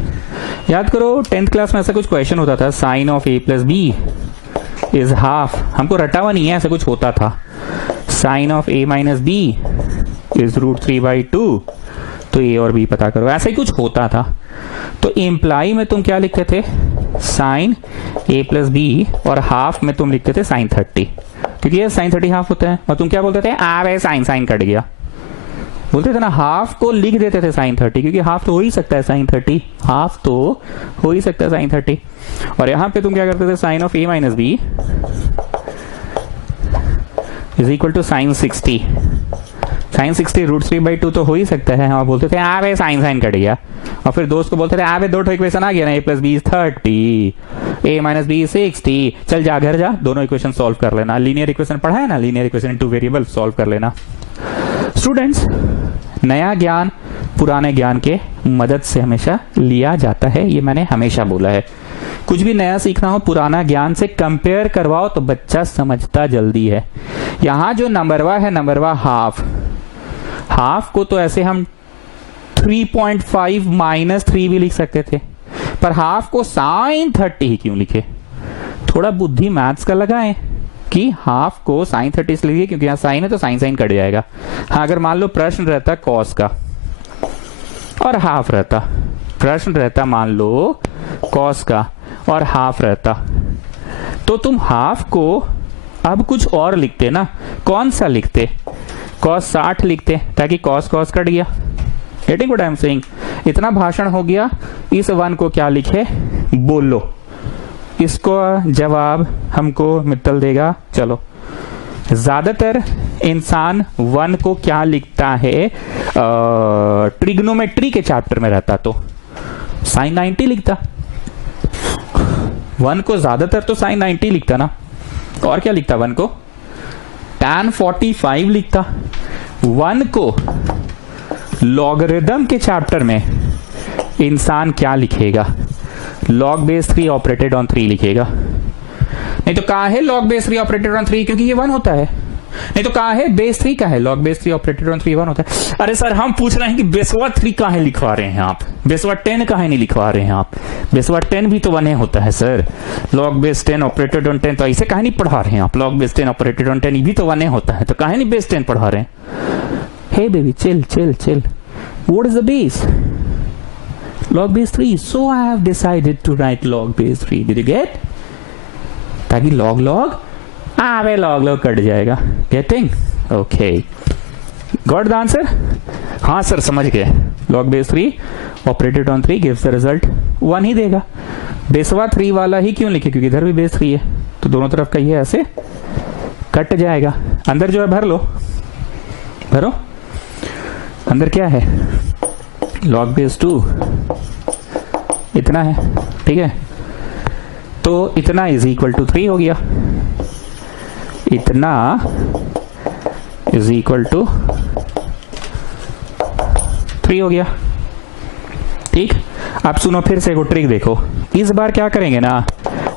याद करो 10th क्लास में ऐसा कुछ क्वेश्चन होता था, sine of a plus b is half. हमको रटा हुआ नहीं है, ऐसा कुछ होता था. Sine of a minus b is √3/2. तो a और b पता करो, ऐसा ही कुछ होता था. तो इम्प्लाई में तुम क्या लिखते थे? साइन a प्लस बी, और हाफ में तुम लिखते थे साइन 30, क्योंकि ये साइन 30 हाफ होता है. और तुम क्या बोलते थे? आवे साइन साइन कट गया बोलते थे ना. हाफ को लिख देते थे साइन 30, क्योंकि हाफ तो हो ही सकता है साइन 30, हाफ तो हो ही सकता है साइन 30. और यहां पे तुम क्या करते थे? Sine of a minus b is equal to sine 60. Sine 60 √3/2 तो हो ही सकता है. हम बोलते थे आवे साइन साइन कट गया. और फिर दोस्त को बोलते थे आवे दो इक्वेशन आ गया ना, a plus b is 30, a minus b 60. चल जा घर जा, दोनों इक्वेशन सॉल्व कर लेना. लीनियर इक्वेशन पढ़ा है ना, linear equation into variable solve कर लेना. स्टूडेंट्स, नया ज्ञान पुराने ज्ञान के मदद से हमेशा लिया जाता है, ये मैंने हमेशा बोला है. कुछ भी नया सीखना हो पुराना ज्ञान से कंपेयर करवाओ तो बच्चा समझता जल्दी है। यहां जो नंबरवा है, नंबरवा हाफ, हाफ को तो ऐसे हम 3.5 माइनस 3 भी लिख सकते थे, पर हाफ को साइन 30 ही क्यों लिखे? थोड़ा बुद्धि मैथ्स का लगाएं कि हाफ को साइन 30 इसलिए लिखे क्योंकि यहां साइन है तो साइन साइन कट जाएगा। हाँ, अगर मान लो प्रश्न रहता कॉस का और हाफ रहता, प्रश्न रहता मान लो कॉस का और हाफ रहता, तो तुम हाफ को अब कुछ और लिखते ना। कौन सा लिखते? कॉस 60 लिखते ताकि कॉस कॉस कट गया। Getting what I am saying? इतना भाषण हो गया। इस 1 को क्या लिखे बोलो, इसको जवाब हमको मित्तल देगा। चलो, ज्यादातर इंसान 1 को क्या लिखता है? ट्रिग्नोमेट्री के चैप्टर में रहता तो साइन 90 लिखता। 1 को ज्यादातर तो साइन 90 लिखता ना, और क्या लिखता? 1 को tan 45 लिखता। 1 को लॉगरिदम के चैप्टर में इंसान क्या लिखेगा? log base 3 ऑपरेटेड ऑन 3 लिखेगा। नहीं तो कहा है log base 3 ऑपरेटेड ऑन 3 क्योंकि ये 1 होता है। नहीं तो कहा है बेस 3 का है, log base 3 ऑपरेटेड ऑन 3 1 होता है। अरे सर हम पूछ रहे हैं कि बेसवा 3 का है लिखवा रहे हैं आप, बेसवा 10 का है नहीं लिखवा रहे हैं आप? बेसवा 10 भी तो 1 होता है sir. log base 10 operated on 10 तो ऐसे कहा नहीं पढ़ा रहे हैं आप? log base 10 ऑपरेटेड ऑन 10 भी तो 1 होता है, तो कहा नहीं बेस 10 पढ़ा रहे हैं? Hey baby chill chill chill, what is the base? log base 3, so I have decided to write log base 3. Did you get? ताकि log log आवे log log कट जाएगा। Getting? Okay. Got the answer? हाँ sir समझ गए। log base 3 operated on 3 gives the result 1 ही देगा। बेसवा 3 वाला ही क्यों लिखे? क्योंकि इधर भी बेस 3 है तो दोनों तरफ का ये ऐसे कट जाएगा। अंदर जो है भर लो, भरो। अंदर क्या है? log base 2 इतना है, ठीक है? तो इतना इज इक्वल टू 3 हो गया, इतना इज इक्वल टू 3 हो गया। ठीक, अब सुनो फिर से एक ट्रिक देखो। इस बार क्या करेंगे ना,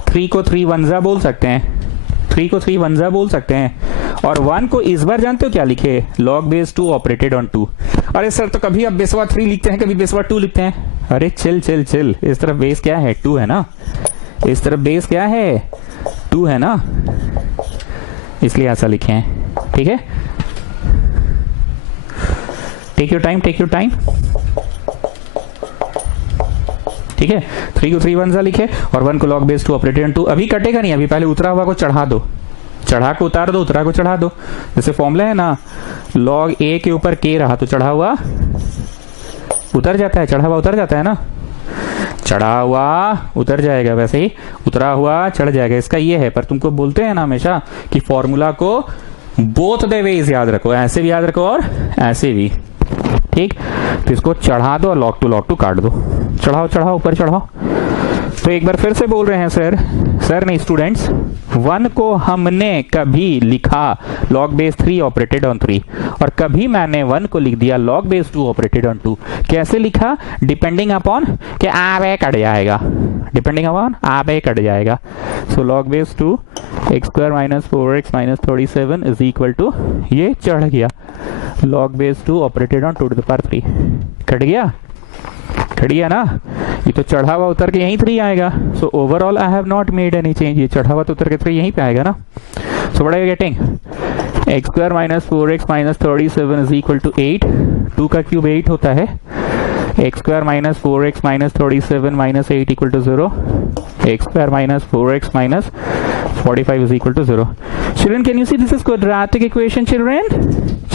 3 को 3 1 बोल सकते हैं, 3 को 3 1 बोल सकते हैं, और 1 को इस बार जानते हो क्या लिखे? log base 2 operated on 2। अरे सर तो कभी अब बेसवा 3 लिखते हैं, कभी बेसवा 2 लिखते हैं। अरे चिल चिल चिल, इस तरफ बेस क्या है? 2 है ना, इस तरफ बेस क्या है? 2 है ना, इसलिए ऐसा लिखे हैं। ठीक है, take your time, take your time. ठीक है, 3 को 3 1 लिखे और 1 को log base 2 ऑपरेटेड ऑन 2। अभी कटेगा नहीं, अभी पहले उतरा हुआ को चढ़ा दो, चढ़ा को उतार दो, उतरा को चढ़ा दो। जैसे फॉर्मूला है ना, log a के ऊपर k रहा तो चढ़ा हुआ उतर जाता है, चढ़ा हुआ उतर जाता है ना, चढ़ा हुआ उतर जाएगा, वैसे ही उतरा हुआ चढ़ जाएगा। इसका ये है, पर तुमको बोलते हैं ना हमेशा कि फॉर्मूला को बोथ द वेज याद रखो, ऐसे भी याद रखो और ऐसे भी। ठीक, तो इसको चढ़ा दो और log 2 काट दो, चढ़ाओ चढ़ाओ ऊपर चढ़ाओ। तो एक बार फिर से बोल रहे हैं सर नहीं स्टूडेंट्स, 1 को हमने कभी लिखा log base 3 ऑपरेटेड ऑन 3 और कभी मैंने 1 को लिख दिया log base 2 ऑपरेटेड ऑन 2। कैसे लिखा? डिपेंडिंग अपॉन कि आवे कट जाएगा, डिपेंडिंग अपॉन आवे कट जाएगा। So log base 2 x² - 4x - 37 is equal to, ये चढ़ गया log base 2 operated on 2 to the power 3। Cut गया, कट गया ना, ये तो चढ़ा हुआ उतर के यहीं 3 आएगा। So overall I have not made any change, ये चढ़ा हुआ तो उतर के 3 यहीं पे आएगा ना। So what are you getting? x² - 4x - 37 is equal to 8। 2 का क्यूब 8 होता है। x² - 4x - 37 - 8 equal to 0। x² - 4x - 45 is equal to 0. Children, can you see this is quadratic equation, children?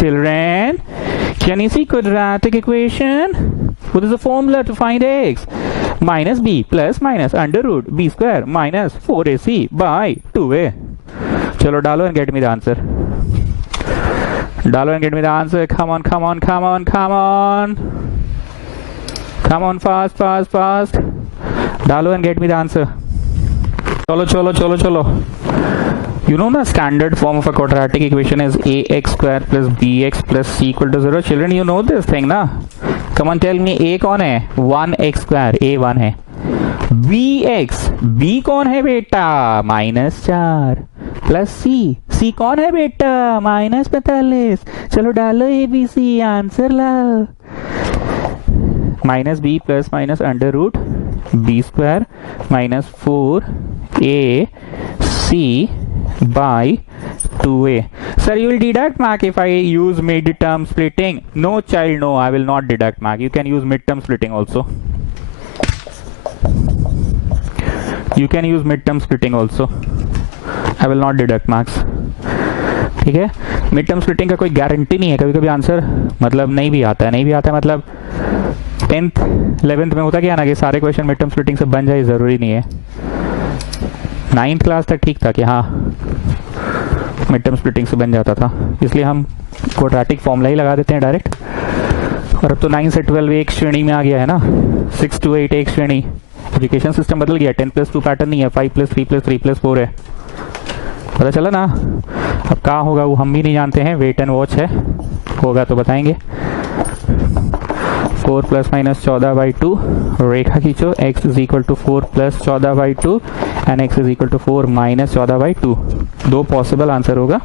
Children, can you see quadratic equation? What is the formula to find x? Minus b plus minus under root b square minus 4ac by 2a. Chalo, डालो and get me the answer. डालो and get me the answer. Come on, come on, come on, come on. Come on, fast, fast, fast. डालो and get me the answer. चलो चलो चलो चलो. You know the standard form of a quadratic equation is ax square plus bx plus c equal to 0. Children, you know this thing ना? Come on, tell me a कौन है? 1x square, a 1 है. B x, B कौन है बेटा -4 plus सी कौन है बेटा -45। चलो डालो ABC, आंसर लाओ। Minus b plus minus under root B² -4AC by 2A. Sir, you will deduct mark if I use mid-term splitting. No child, no, I will not deduct mark. You can use mid-term splitting also. You can use mid-term splitting also. I will not deduct marks. ठीक है, mid term splitting का कोई guarantee नहीं है, कभी कभी answer मतलब नहीं भी आता है मतलब 10th 11th में होता क्या ना कि सारे क्वेश्चन मिड टर्म स्प्लिटिंग से बन जाए, जरूरी नहीं है। 9th क्लास तक ठीक था कि हाँ मिड टर्म स्प्लिटिंग से बन जाता था, इसलिए हम क्वाड्रेटिक फॉर्मूला ही लगा देते हैं डायरेक्ट। और अब तो 9 से 12 एक श्रेणी में आ गया है ना, 6 to 8 एक श्रेणी। एजुकेशन सिस्टम बदल गया, 10+2 पैटर्न नहीं है, 5+3+3+4 है। पता चला ना। अब कहाँ होगा वो हम भी नहीं जानते हैं, वेट एंड वॉच है, होगा तो बताएंगे। 4 + -14/2 रेखा खींचो, x = 4 + 14/2 एंड x = 4 - 14/2। दो पॉसिबल आंसर होगा।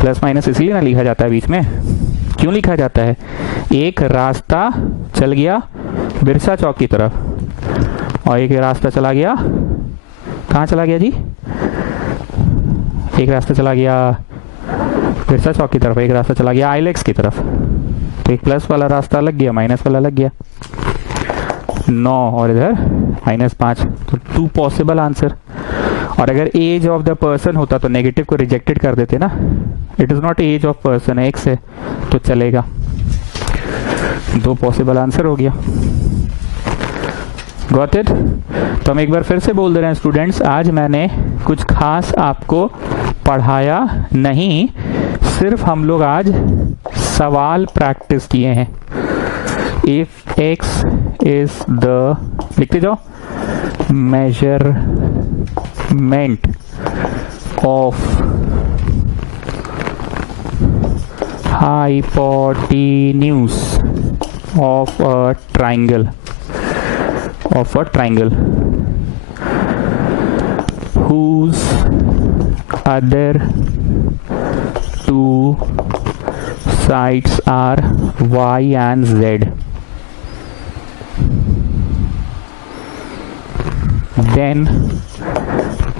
प्लस माइनस इसलिए ना लिखा जाता है बीच में, क्यों लिखा जाता है? एक रास्ता चल गया बिरसा चौक की तरफ और एक रास्ता चला गया, कहाँ चला गया जी? एक रास्ता चला गया बिरसा चौक की तरफ, एक रास्ता चला गया आइलेक्स की तरफ। तो एक प्लस वाला रास्ता अलग गया, माइनस वाला अलग गया। 9 और इधर -5, तो 2 पॉसिबल आंसर। और अगर एज ऑफ द पर्सन होता तो नेगेटिव को रिजेक्टेड कर देते ना। It is not age of person, x है तो चलेगा। 2 पॉसिबल आंसर हो गया। Got it? तो हम एक बार फिर से बोल दे रहे हैं स्टूडेंट्स, आज मैंने कुछ खास आपको पढ़ाया नहीं, सिर्फ हम लोग आज सवाल प्रैक्टिस किए हैं। इफ एक्स इज द, लिखते जाओ, measurement of hypotenuse of a triangle whose other 2 sides are y and z, then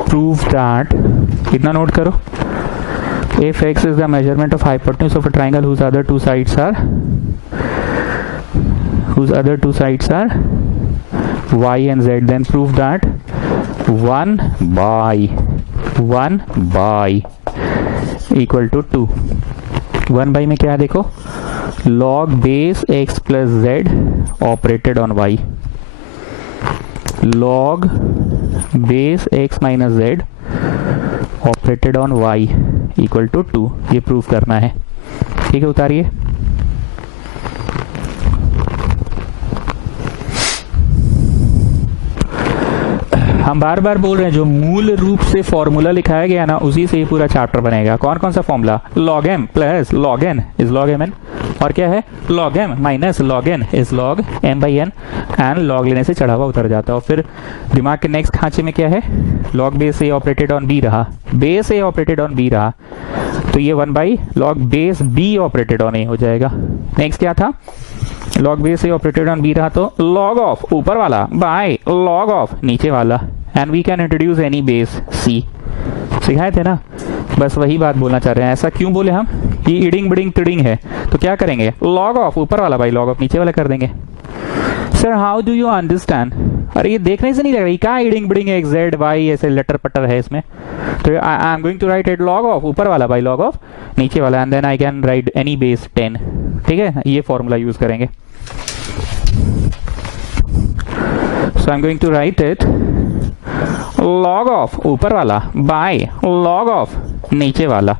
prove that, इतना नोट करो, if x is the measurement of hypotenuse of a triangle whose other two sides are y and z, then prove that 1 by equal to 2। 1 by में क्या है देखो, log base x plus z operated on y, log base x minus z operated on y equal to 2, ये proof करना है। ठीक है, उतारिए। हम बार बार बोल रहे हैं, जो मूल रूप से फॉर्मूला लिखाया गया ना, उसी से ये पूरा चैप्टर बनेगा। कौन कौन सा formula? log m plus log n is log mn, और क्या है log m minus log n is log m/n, and log लेने से चढ़ा हुआ उतर जाता है। और फिर दिमाग के नेक्स्ट खांचे में क्या है, log base a operated on b रहा, base a operated on b रहा, तो ये 1 by log base b operated on a हो जाएगा। नेक्स्ट क्या था, log base a operated on b रहा, तो log ऑफ ऊपर वाला बाय log ऑफ नीचे वाला, and we can introduce any base c। सिखाए थे ना, बस वही बात बोलना चाह रहे हैं। ऐसा क्यों बोले हम, ये इडिंग बिडिंग तिडिंग है, तो क्या करेंगे, log ऑफ ऊपर वाला बाई log ऑफ नीचे वाला कर देंगे। Sir how do you understand? अरे ये देखने से नहीं लग रही, क्या इडिंग बिडिंग है, z y ऐसे लटर पटर है इसमें। तो I am going to write it log of ऊपर वाला बाई log ऑफ नीचे वाला, and then I can write any base 10। ठीक है, ये फॉर्मूला यूज करेंगे। So I am going to write it log of ऊपर वाला बाय log ऑफ नीचे वाला,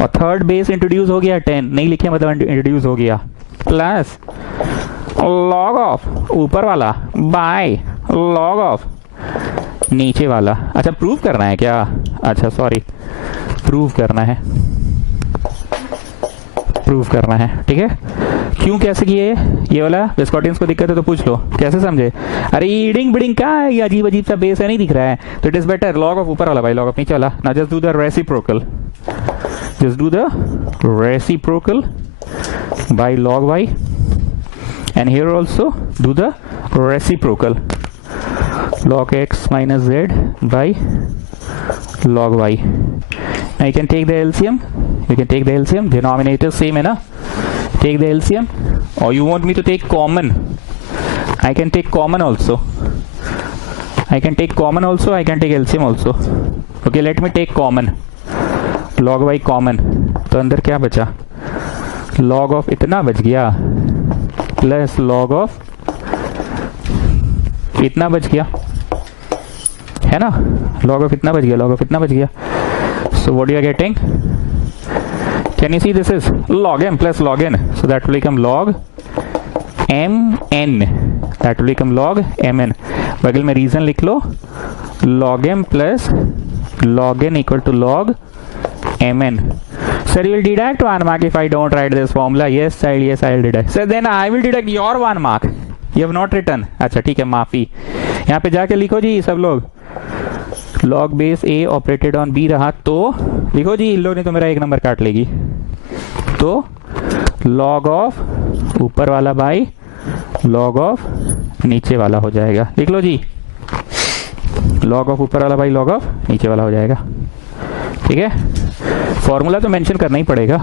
और थर्ड बेस इंट्रोड्यूस हो गया 10, नहीं लिखे मतलब इंट्रोड्यूस हो गया, प्लस log ऑफ ऊपर वाला बाय log ऑफ नीचे वाला। अच्छा प्रूव करना है क्या? अच्छा सॉरी, प्रूव करना है, ठीक है। क्यों कैसे किए? ये वाला विस्कॉटियंस को दिक्कत है तो पूछ लो, कैसे समझे? अरे ईडिंग बिडिंग क्या है, ये अजीब अजीब सा बेस है, नहीं दिख रहा है, तो it is better log of ऊपर वाला भाई, लॉग ऑफ नीचे वाला। Now just do the reciprocal, just do the reciprocal by log y, and here also do the reciprocal log x minus z by log y. Now you can take the LCM, you can take the LCM, denominator same है ना, take the LCM, or you want me to take common? I can take common also, I can take common also, I can take LCM also. Okay, let me take common, log y common, तो अंदर क्या बचा? log of इतना बच गया plus log of इतना बच गया, है ना, log of इतना बच गया, log of इतना बच गया. So what you are getting? Can you see this is log m plus log n, so that will become log mn, that will become log mn. बगल में रीजन लिख लो, log m plus log n equal to log mn. Sir, you will deduct 1 mark if I don't write this formula. Yes child, yes I will deduct. Sir, then I will deduct your 1 mark. You have not written. अच्छा ठीक है, माफी. यहाँ पे जाके लिखो जी सब लोग, log base a operated on b रहा तो लिखो जी, इन लोग ने तो मेरा 1 नंबर काट लेगी, तो log of ऊपर वाला बाई log of नीचे वाला हो जाएगा. लिख लो जी, log of ऊपर वाला बाई log of नीचे वाला हो जाएगा. ठीक है, फॉर्मूला तो मेंशन करना ही पड़ेगा.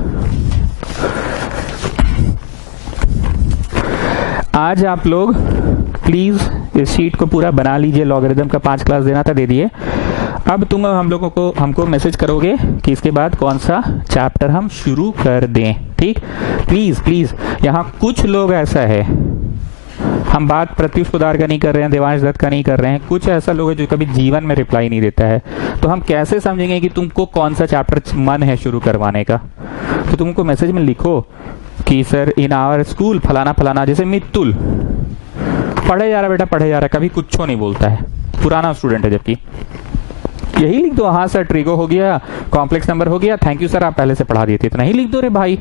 आज आप लोग प्लीज इस शीट को पूरा बना लीजिए. लॉगरिथम का 5 क्लास देना था, दे दिए. अब तुम हम लोगों को हमको मैसेज करोगे कि इसके बाद कौन सा चैप्टर हम शुरू कर दें. ठीक, प्लीज प्लीज. यहाँ कुछ लोग ऐसा है, हम बात प्रत्युष पोदार का नहीं कर रहे हैं, देवांश दत्त का नहीं कर रहे हैं, कुछ ऐसा लोग है जो कभी जीवन में रिप्लाई नहीं देता है, तो हम कैसे समझेंगे कि तुमको कौन सा चैप्टर मन है शुरू करवाने का. तो तुमको मैसेज में लिखो कि सर इन आवर स्कूल फलाना फलाना, जैसे मित्तुल पढ़े जा रहा बेटा, पढ़े जा रहा, कभी कुछ नहीं बोलता है, पुराना स्टूडेंट है, जबकि यही लिख दो, हाँ सर ट्रिगो हो गया, कॉम्प्लेक्स नंबर हो गया, थैंक यू सर आप पहले से पढ़ा दिए थे, इतना ही लिख दो रे भाई.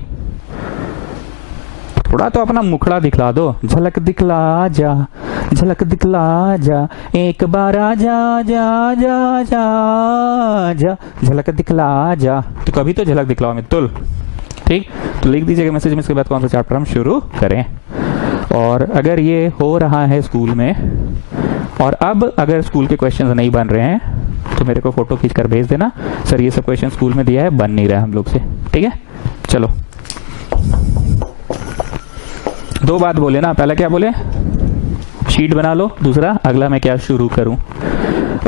थोड़ा तो अपना मुखड़ा दिखला दो. झलक दिखला जा, झलक दिखला जा, एक बार आ जा जा जा जा जा, झलक दिखला जा. तो कभी तो झलक दिखलाओ मित्तुल. ठीक, तो लिख दीजिएगा मैसेज में इसके बाद कौन सा चैप्टर हम शुरू करें. और अगर ये हो रहा है स्कूल में, और अब अगर स्कूल के क्वेश्चंस नहीं बन रहे हैं तो मेरे को फोटो खींच कर भेज देना, सर ये सब क्वेश्चन स्कूल में दिया है, बन नहीं रहा हम लोग से. ठीक है, चलो. 2 बात बोले ना, पहला क्या बोले, शीट बना लो, दूसरा अगला मैं क्या शुरू करूं.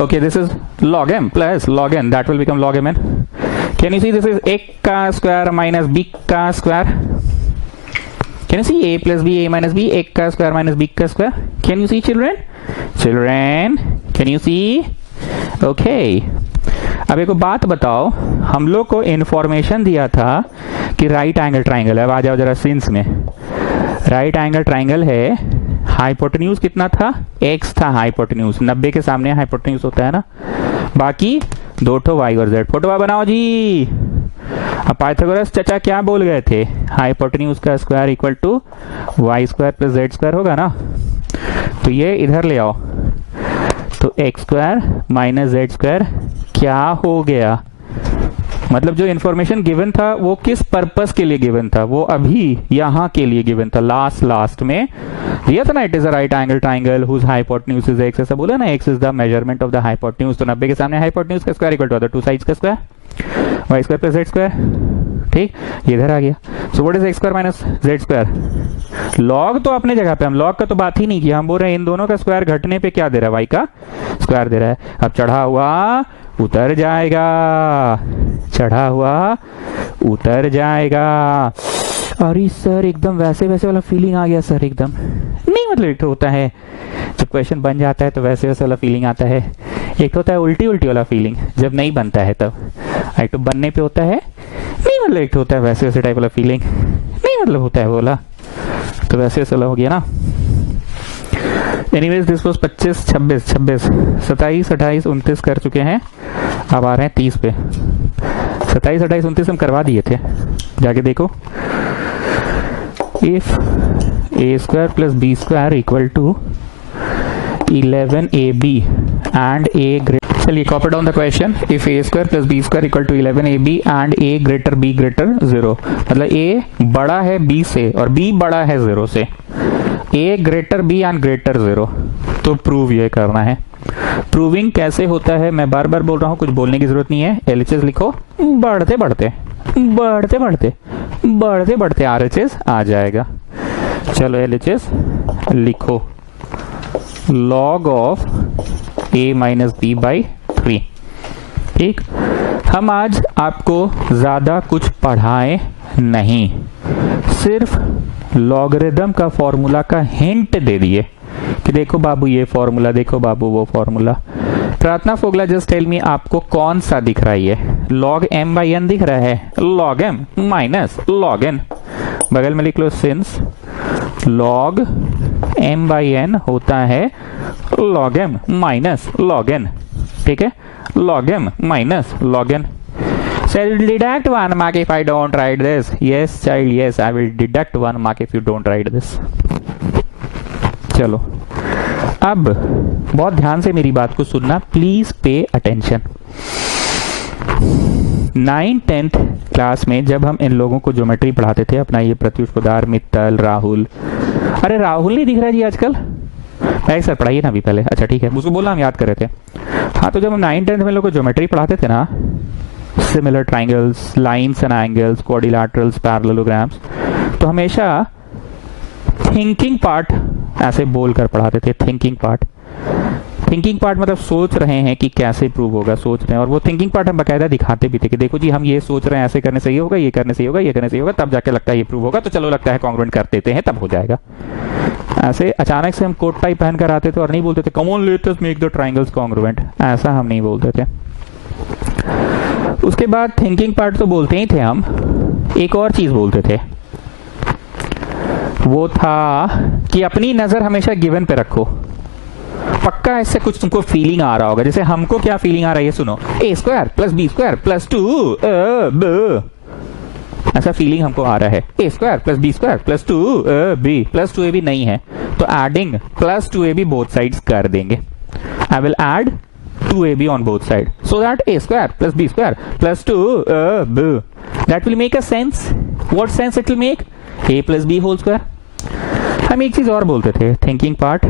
Okay, this is log m plus log n, that will become log mn. Can you see this is a का स्क्वायर माइनस b का square. Can you see a plus b, a minus b, a का square minus b का square. Can you see children? Children, can you see? Okay. अब एक बात बताओ, हम लोग को इंफॉर्मेशन दिया था कि राइट एंगल ट्राइंगल है. अब आ जाओ जरा सीन्स में. राइट एंगल ट्राइंगल है, हाइपोटेन्यूज कितना था, x था हाइपोटेन्यूज, 90 के सामने हाइपोटेन्यूज होता है ना, बाकी 2 ठो y और z. फोटो बनाओ जी. अब पाइथागोरस चचा क्या बोल गए थे, हाइपोटेन्यूज का square equal to y square plus z square होगा ना. तो ये इधर ले आओ, तो x square minus z square क्या हो गया. मतलब जो इन्फॉर्मेशन गिवन था वो किस पर्पस के लिए गिवन था, वो अभी यहाँ के लिए गिवन था. लास्ट में दिया था ना, it is a right angle triangle whose hypotenuse is x, ऐसा बोला ना, x is the measurement of the hypotenuse. तो 90 के सामने हाइपोटेन्यूज का square equal to other 2 sides का square, y square plus z square. ठीक, ये इधर आ गया. So what is x square minus z square. Log तो अपने जगह पे, हम लॉग का तो बात ही नहीं किया, हम बोल रहे हैं इन दोनों का स्क्वायर घटने पे क्या दे रहा है, y का स्क्वायर दे रहा है. अब चढ़ा हुआ उतर जाएगा, चढ़ा हुआ उतर जाएगा. अरे सर एकदम वैसे वैसे वाला फीलिंग आ गया सर, एकदम नहीं. मतलब एक तो होता है जब क्वेश्चन बन जाता है तो वैसे वैसे वाला फीलिंग आता है, एक होता है उल्टी उल्टी वाला फीलिंग जब नहीं बनता है तब, एक तो बनने पे होता है नहीं, मतलब एक होता है वैसे वैसे टाइप वाला फीलिंग नहीं, मतलब होता है बोला तो वैसे वैसे वाला हो गया ना. एनीवेज दिस वाज 25, 26, 27, 27, 28, 29 कर चुके हैं. अब आ रहे हैं 30 पे. 27, 28, 29 हम करवा दिए थे, जाके देखो. If a square plus b square equal to 11ab and a greater, चलिए copy down the question, if a square plus b square equal to 11ab and a greater b greater 0, मतलब a बड़ा है b से और b बड़ा है 0 से, a greater b and greater 0, तो प्रूव ये करना है। प्रूविंग कैसे होता है मैं बार बार बोल रहा हूँ, कुछ बोलने की जरूरत नहीं है। एलएचएस लिखो, बढ़ते बढ़ते बढ़ते बढ़ते बढ़ते बढ़ते आरएचएस आ जाएगा। चलो एलएचएस लिखो, log of a minus b by 3। ठीक, हम आज आपको ज्यादा कुछ पढ़ाए नहीं, सिर्फ लॉगरिदम का फॉर्मूला का हिंट दे दिए कि देखो बाबू ये फॉर्मूला, देखो बाबू वो फॉर्मूला। प्रार्थना फोगला जस्ट टेल मी, आपको कौन सा दिख रहा है? ये लॉग m बाई n दिख रहा है, log m minus log n, बगल में लिख लो since log m by n होता है log m minus log n। ठीक है, log m minus log n. So I will deduct 1 mark if I don't write this. Yes child, yes I will deduct 1 mark if you don't write this. चलो अब बहुत ध्यान से मेरी बात को सुनना, please pay attention. 9th-10th class में जब हम इन लोगों को ज्योमेट्री पढ़ाते थे, अपना ये प्रत्युष पोदार, मित्तल, राहुल, अरे राहुल नहीं दिख रहा जी आजकल? भाई सर पढ़ाइए ना अभी पहले। अच्छा ठीक है, उसको बोला हम याद कर रहे थे। हाँ, तो जब हम 9th-10th में लोग को ज्योमेट्री पढ़ाते थे ना, similar triangles, lines and angles, quadrilaterals, parallelograms, तो हमेशा थिंकिंग पार्ट ऐसे बोलकर पढ़ाते थे। थिंकिंग पार्ट, थिंकिंग पार्ट मतलब सोच रहे हैं कि कैसे प्रूव होगा, सोच रहे हैं। और वो थिंकिंग पार्ट हम बकायदा दिखाते भी थे कि देखो जी हम ये सोच रहे हैं, ऐसे करने से ये होगा, ये करने से ये होगा, ये करने से ये होगा, तब जाके लगता है ये प्रूव होगा, तो चलो लगता है कॉन्ग्रुएंट कर देते हैं, तब हो जाएगा। ऐसे अचानक से हम कोट टाइप पहन कर आते थे और नहीं बोलते थे come on let us make the triangles congruent, ऐसा हम नहीं बोलते थे। उसके बाद थिंकिंग पार्ट तो बोलते ही थे हम, एक और चीज बोलते थे, वो था कि अपनी नजर हमेशा गिवन पे रखो। पक्का इससे कुछ तुमको फीलिंग आ रहा होगा, जैसे हमको क्या फीलिंग आ रहा है ये सुनो, a square plus B square plus 2ab, ऐसा फीलिंग हमको आ रहा है। a square plus B square plus 2ab plus 2ab नहीं है तो adding plus 2ab both sides कर देंगे। I will add 2ab on both sides so that a square plus b square plus 2ab, that will make a sense. What sense it will make? a plus b whole square. हम एक चीज और बोलते थे, thinking part,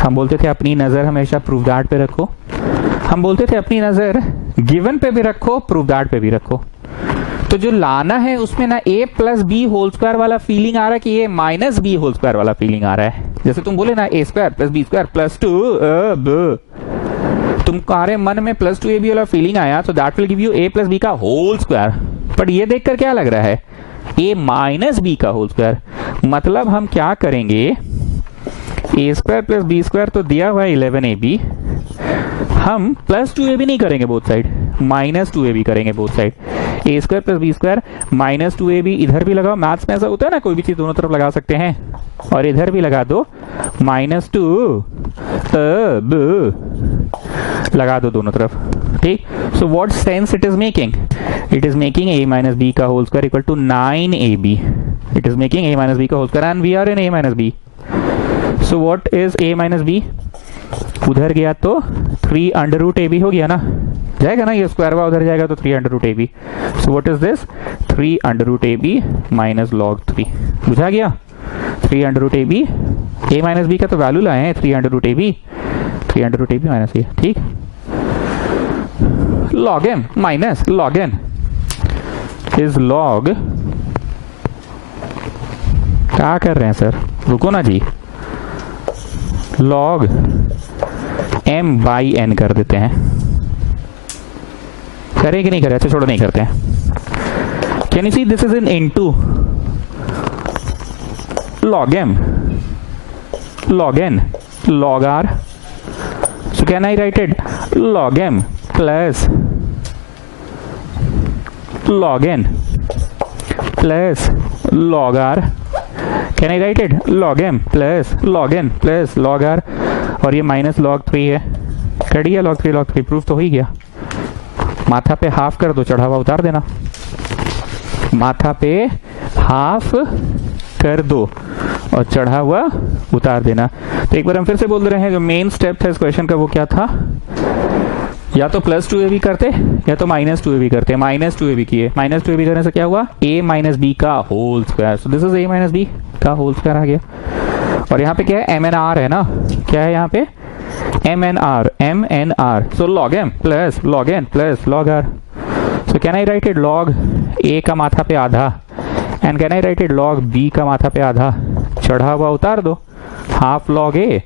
हम बोलते थे अपनी नजर हमेशा प्रूव दैट पे रखो। हम बोलते थे अपनी नजर गिवन पे भी रखो, प्रूव दैट पे भी रखो। तो जो लाना है उसमें ना a plus B whole square वाला फीलिंग आ रहा है कि a minus B whole square वाला फीलिंग आ रहा है। जैसे तुम बोले ना a square plus B square plus 2ab, तुम्हारे मन में प्लस 2ab वाला फीलिंग आया तो that will give you a plus b का होल स्क्वायर। बट ये देखकर क्या लग रहा है, a माइनस बी का होल स्क्वायर। मतलब हम क्या करेंगे, a square plus B square तो दिया हुआ है 11ab, हम प्लस 2ab नहीं करेंगे बोथ साइड, माइनस 2ab करेंगे both side. a square plus B square minus 2ab इधर भी लगाओ, मैथ्स में ऐसा होता है ना, कोई भी चीज दोनों तरफ लगा सकते हैं, और इधर भी लगा दो माइनस 2ab लगा दो दोनों तरफ। ठीक, so what sense it is making? It is making a minus B का whole square equal to 9ab। It is making a minus B का whole square and we are in a minus B. So what is a minus B? उधर गया तो 3 under root ab हो गया ना, जाएगा ना, ये स्क्वायर उधर जाएगा तो 3 under root ab। So what is this? 3 under root ab minus log 3। बुझा गया? 3 under root ab, a minus B का तो वैल्यू लाए हैं 3 under root ab, 3 under root ab minus a। ठीक, log m minus log n is log, क्या कर रहे हैं सर, रुको ना जी, log m बाई n कर देते हैं। करें कि नहीं करें? अच्छा छोड़ो, नहीं करते हैं। Can you see this is in into log m, log n, log r. So can I write it log m plus log n plus log r? Can I write it log m plus log n plus log r? और ये minus log 3 है, cut गया log 3 proof तो हो ही गया। माथा पे half कर दो, चढ़ावा उतार देना, माथा पे हाफ कर दो और चढ़ा हुआ उतार देना। तो एक बार हम फिर से बोल रहे हैं, जो मेन स्टेप था इस क्वेश्चन का वो क्या था, या तो +2ab करते या तो -2ab करते। -2ab किए, -2ab करने से क्या हुआ, a माइनस बी का whole square. So this is a minus B का होल स्क्वायर आ गया। और यहाँ पे क्या है, MNR है ना, क्या है यहाँ पे MNR। So log m plus log n plus log r। So can I right it log a का माथा पे आधा and can I right it log b का माथा पे आधा, चढ़ा हुआ उतार दो, हाफ log a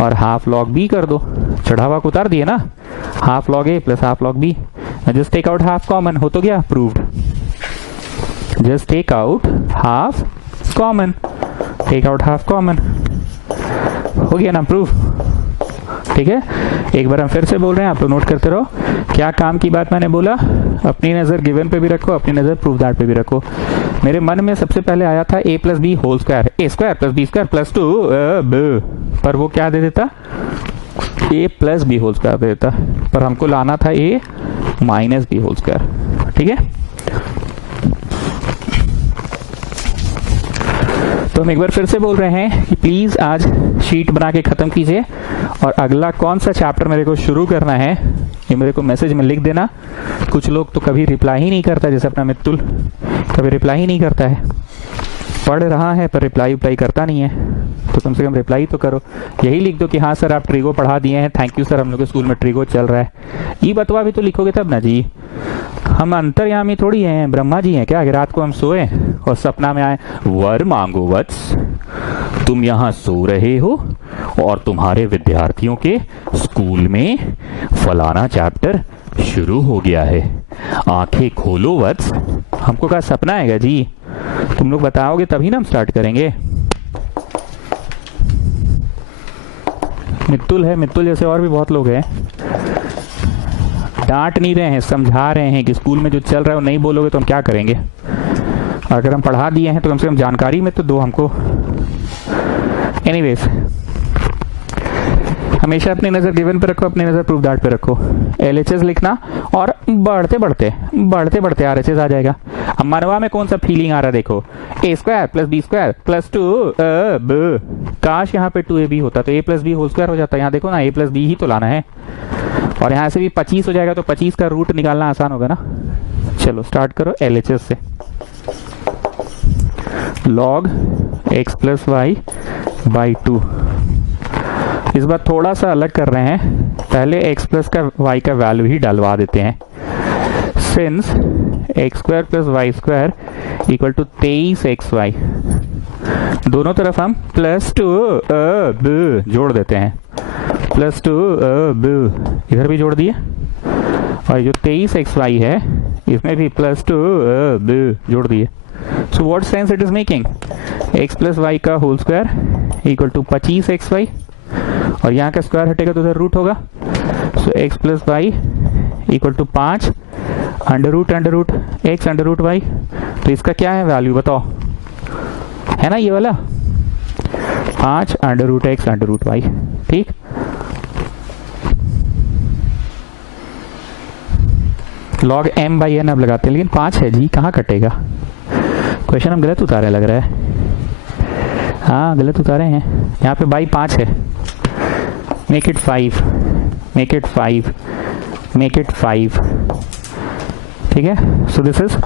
और हाफ log b कर दो, चढ़ा हुआ को उतार दिए ना, हाफ log a प्लस half log b। Just take out half common, हो तो गया proved. Just take out half common, take out half common, हो गया ना प्रूफ। ठीक है, एक बार हम फिर से बोल रहे हैं, आप लोग नोट करते रहो। क्या काम की बात मैंने बोला, अपनी नजर गिवन पे भी रखो, अपनी नजर प्रूफ दैट पे भी रखो। मेरे मन में सबसे पहले आया था a plus B whole square, a square plus B square plus 2b, पर वो क्या दे देता, a plus B whole square दे देता, पर हमको लाना था a minus B whole square. ठीक है, तो हम एक बार फिर से बोल रहे हैं कि प्लीज आज शीट बना के खत्म कीजिए, और अगला कौन सा चैप्टर मेरे को शुरू करना है ये मेरे को मैसेज में लिख देना। कुछ लोग तो कभी रिप्लाई ही नहीं करता, जैसे अपना मित्तुल कभी रिप्लाई ही नहीं करता है, पढ़ रहा है पर रिप्लाई करता नहीं है, तो कम से कम रिप्लाई तो करो। यही लिख दो कि हाँ सर आप ट्रिगो पढ़ा दिए हैं, थैंक यू सर, हम लोग के स्कूल में ट्रिगो चल रहा है। ये बतवा भी तो लिखोगे तब ना जी, हम अंतर्यामी थोड़ी हैं, ब्रह्मा जी हैं क्या, अगर रात को हम सोए और सपना में आए, वर मांगो वत्स, तुम यहाँ सो रहे हो और तुम्हारे विद्यार्थियों के स्कूल में फलाना चैप्टर शुरू हो गया है, आंखें खोलो वत्स। हमको क्या सपना आएगा जी, तुम लोग बताओगे तभी ना हम स्टार्ट करेंगे। मित्तुल है, मित्तुल जैसे और भी बहुत लोग हैं, डांट नहीं रहे हैं, समझा रहे हैं कि स्कूल में जो चल रहा है वो नहीं बोलोगे तो हम क्या करेंगे। अगर हम पढ़ा दिए हैं तो कम से कम जानकारी में तो दो हमको। एनीवेज, हमेशा अपनी नजर गिवन पे रखो, अपनी नजर प्रूफ दैट पे रखो। LHS लिखना और बढ़ते बढ़ते RHS आ जाएगा। अब मनवा में कौन सा फीलिंग आ रहा है देखो, a square plus B square plus 2ab, काश यहाँ पे 2ab होता तो a plus B whole square हो जाता। यहाँ देखो ना, a प्लस बी ही तो लाना है, और यहाँ से भी 25 हो जाएगा तो 25 का रूट निकालना आसान होगा ना। चलो स्टार्ट करो LHS से। log x plus y by 2। इस बार थोड़ा सा अलग कर रहे हैं, पहले x प्लस का y का वैल्यू ही डालवा देते हैं। Since x square plus y square equal to 23xy, दोनों तरफ हम प्लस 2ab जोड़ देते हैं, प्लस 2ab इधर भी जोड़ दिए, और जो 23xy है इसमें भी प्लस 2ab जोड़ दिए। So what sense it is making, x plus Y का whole square equal to 25xy, और यहाँ का स्क्वायर हटेगा तो उधर रूट होगा। So x plus y equal to 5 under root x under root y. तो इसका क्या है वैल्यू बताओ, है ना ये वाला 5 under root x under root y. ठीक, log m बाई n अब लगाते हैं, लेकिन 5 है जी, कहाँ कटेगा। क्वेश्चन हम गलत उतारे लग रहा है, हाँ गलत उतारे हैं, यहाँ पे बाई 5 है। Make it 5, make it 5, make it 5। ठीक है, सो this is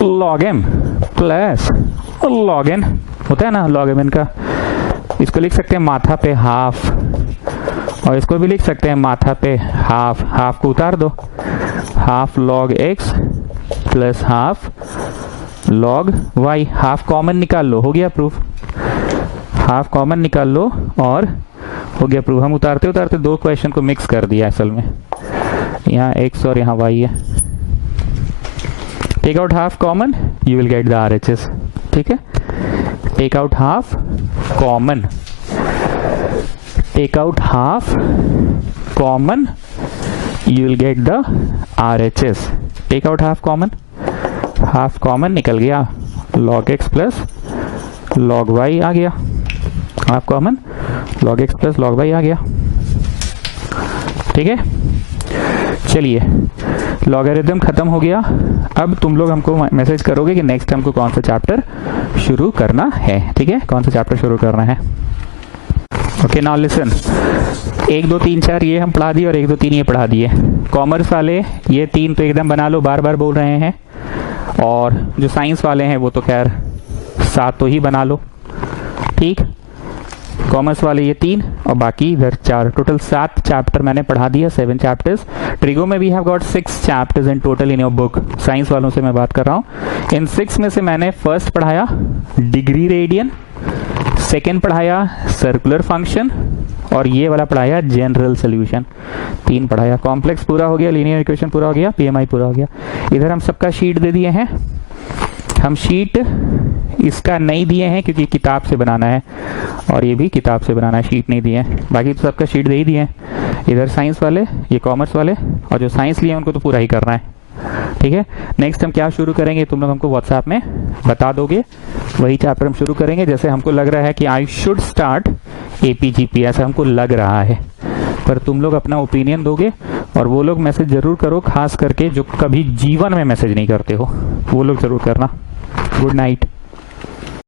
log m plus log n, होता है ना log m n का, इसको लिख सकते हैं माथा पे हाफ, और इसको भी लिख सकते हैं माथा पे हाफ, हाफ को उतार दो, half log x plus half log y, half common निकाल लो, हो गया प्रूफ। हाफ कॉमन निकाल लो और हो गया प्रूफ। हम उतारते उतारते दो क्वेश्चन को मिक्स कर दिया असल में, यहाँ x और यहाँ y है। Take out half common, you will get the RHS। ठीक है, take out half common, take out half common, you will get the RHS। Take out half common, half common निकल गया, log x plus log y आ गया, half common log x plus log y आ गया। ठीक है, चलिए logarithm खत्म हो गया। अब तुम लोग हमको मैसेज करोगे कि नेक्स्ट हमको कौन सा चैप्टर शुरू करना है, ठीक है, कौन सा चैप्टर शुरू करना है। ओके नाउ लिसन, 1 2 3 4 ये हम पढ़ा दिए और 1 2 3 ये पढ़ा दिए। कॉमर्स वाले ये 3 तो एकदम बना लो, बार बार बोल रहे हैं, और जो साइंस वाले हैं वो तो खैर 7 तो ही बना लो, ठीक। कॉमर्स वाले ये 3 और बाकी इधर 4, टोटल 7 चैप्टर मैंने पढ़ा दिया, 7 चैप्टर्स। ट्रिगो में we have got 6 chapters in total in your book. Science वालों से मैं बात कर रहा हूँ। इन 6 में से मैंने फर्स्ट पढ़ाया डिग्री रेडियन, सेकेंड पढ़ाया सर्कुलर फंक्शन, और ये वाला पढ़ाया जनरल सोल्यूशन। 3 पढ़ाया। कॉम्प्लेक्स पूरा हो गया, लीनियर इक्वेशन पूरा हो गया, पीएमआई पूरा हो गया। इधर हम सबका शीट दे दिए हैं। हम शीट इसका नहीं दिए हैं क्योंकि किताब से बनाना है, और ये भी किताब से बनाना है, शीट नहीं दिए हैं। बाकी तो सबका शीट दे ही दिए हैं। इधर साइंस वाले, ये कॉमर्स वाले, और जो साइंस लिए हैं उनको तो पूरा ही करना है, ठीक है। नेक्स्ट हम क्या शुरू करेंगे तुम लोग हमको व्हाट्सएप में बता दोगे, वही चैप्टर हम शुरू करेंगे। जैसे हमको लग रहा है कि आई शुड स्टार्ट एपीजीपी, ऐसा हमको लग रहा है, पर तुम लोग अपना ओपिनियन दोगे। और वो लोग मैसेज जरूर करो, खास करके जो कभी जीवन में मैसेज नहीं करते हो, वो लोग जरूर करना। Good night.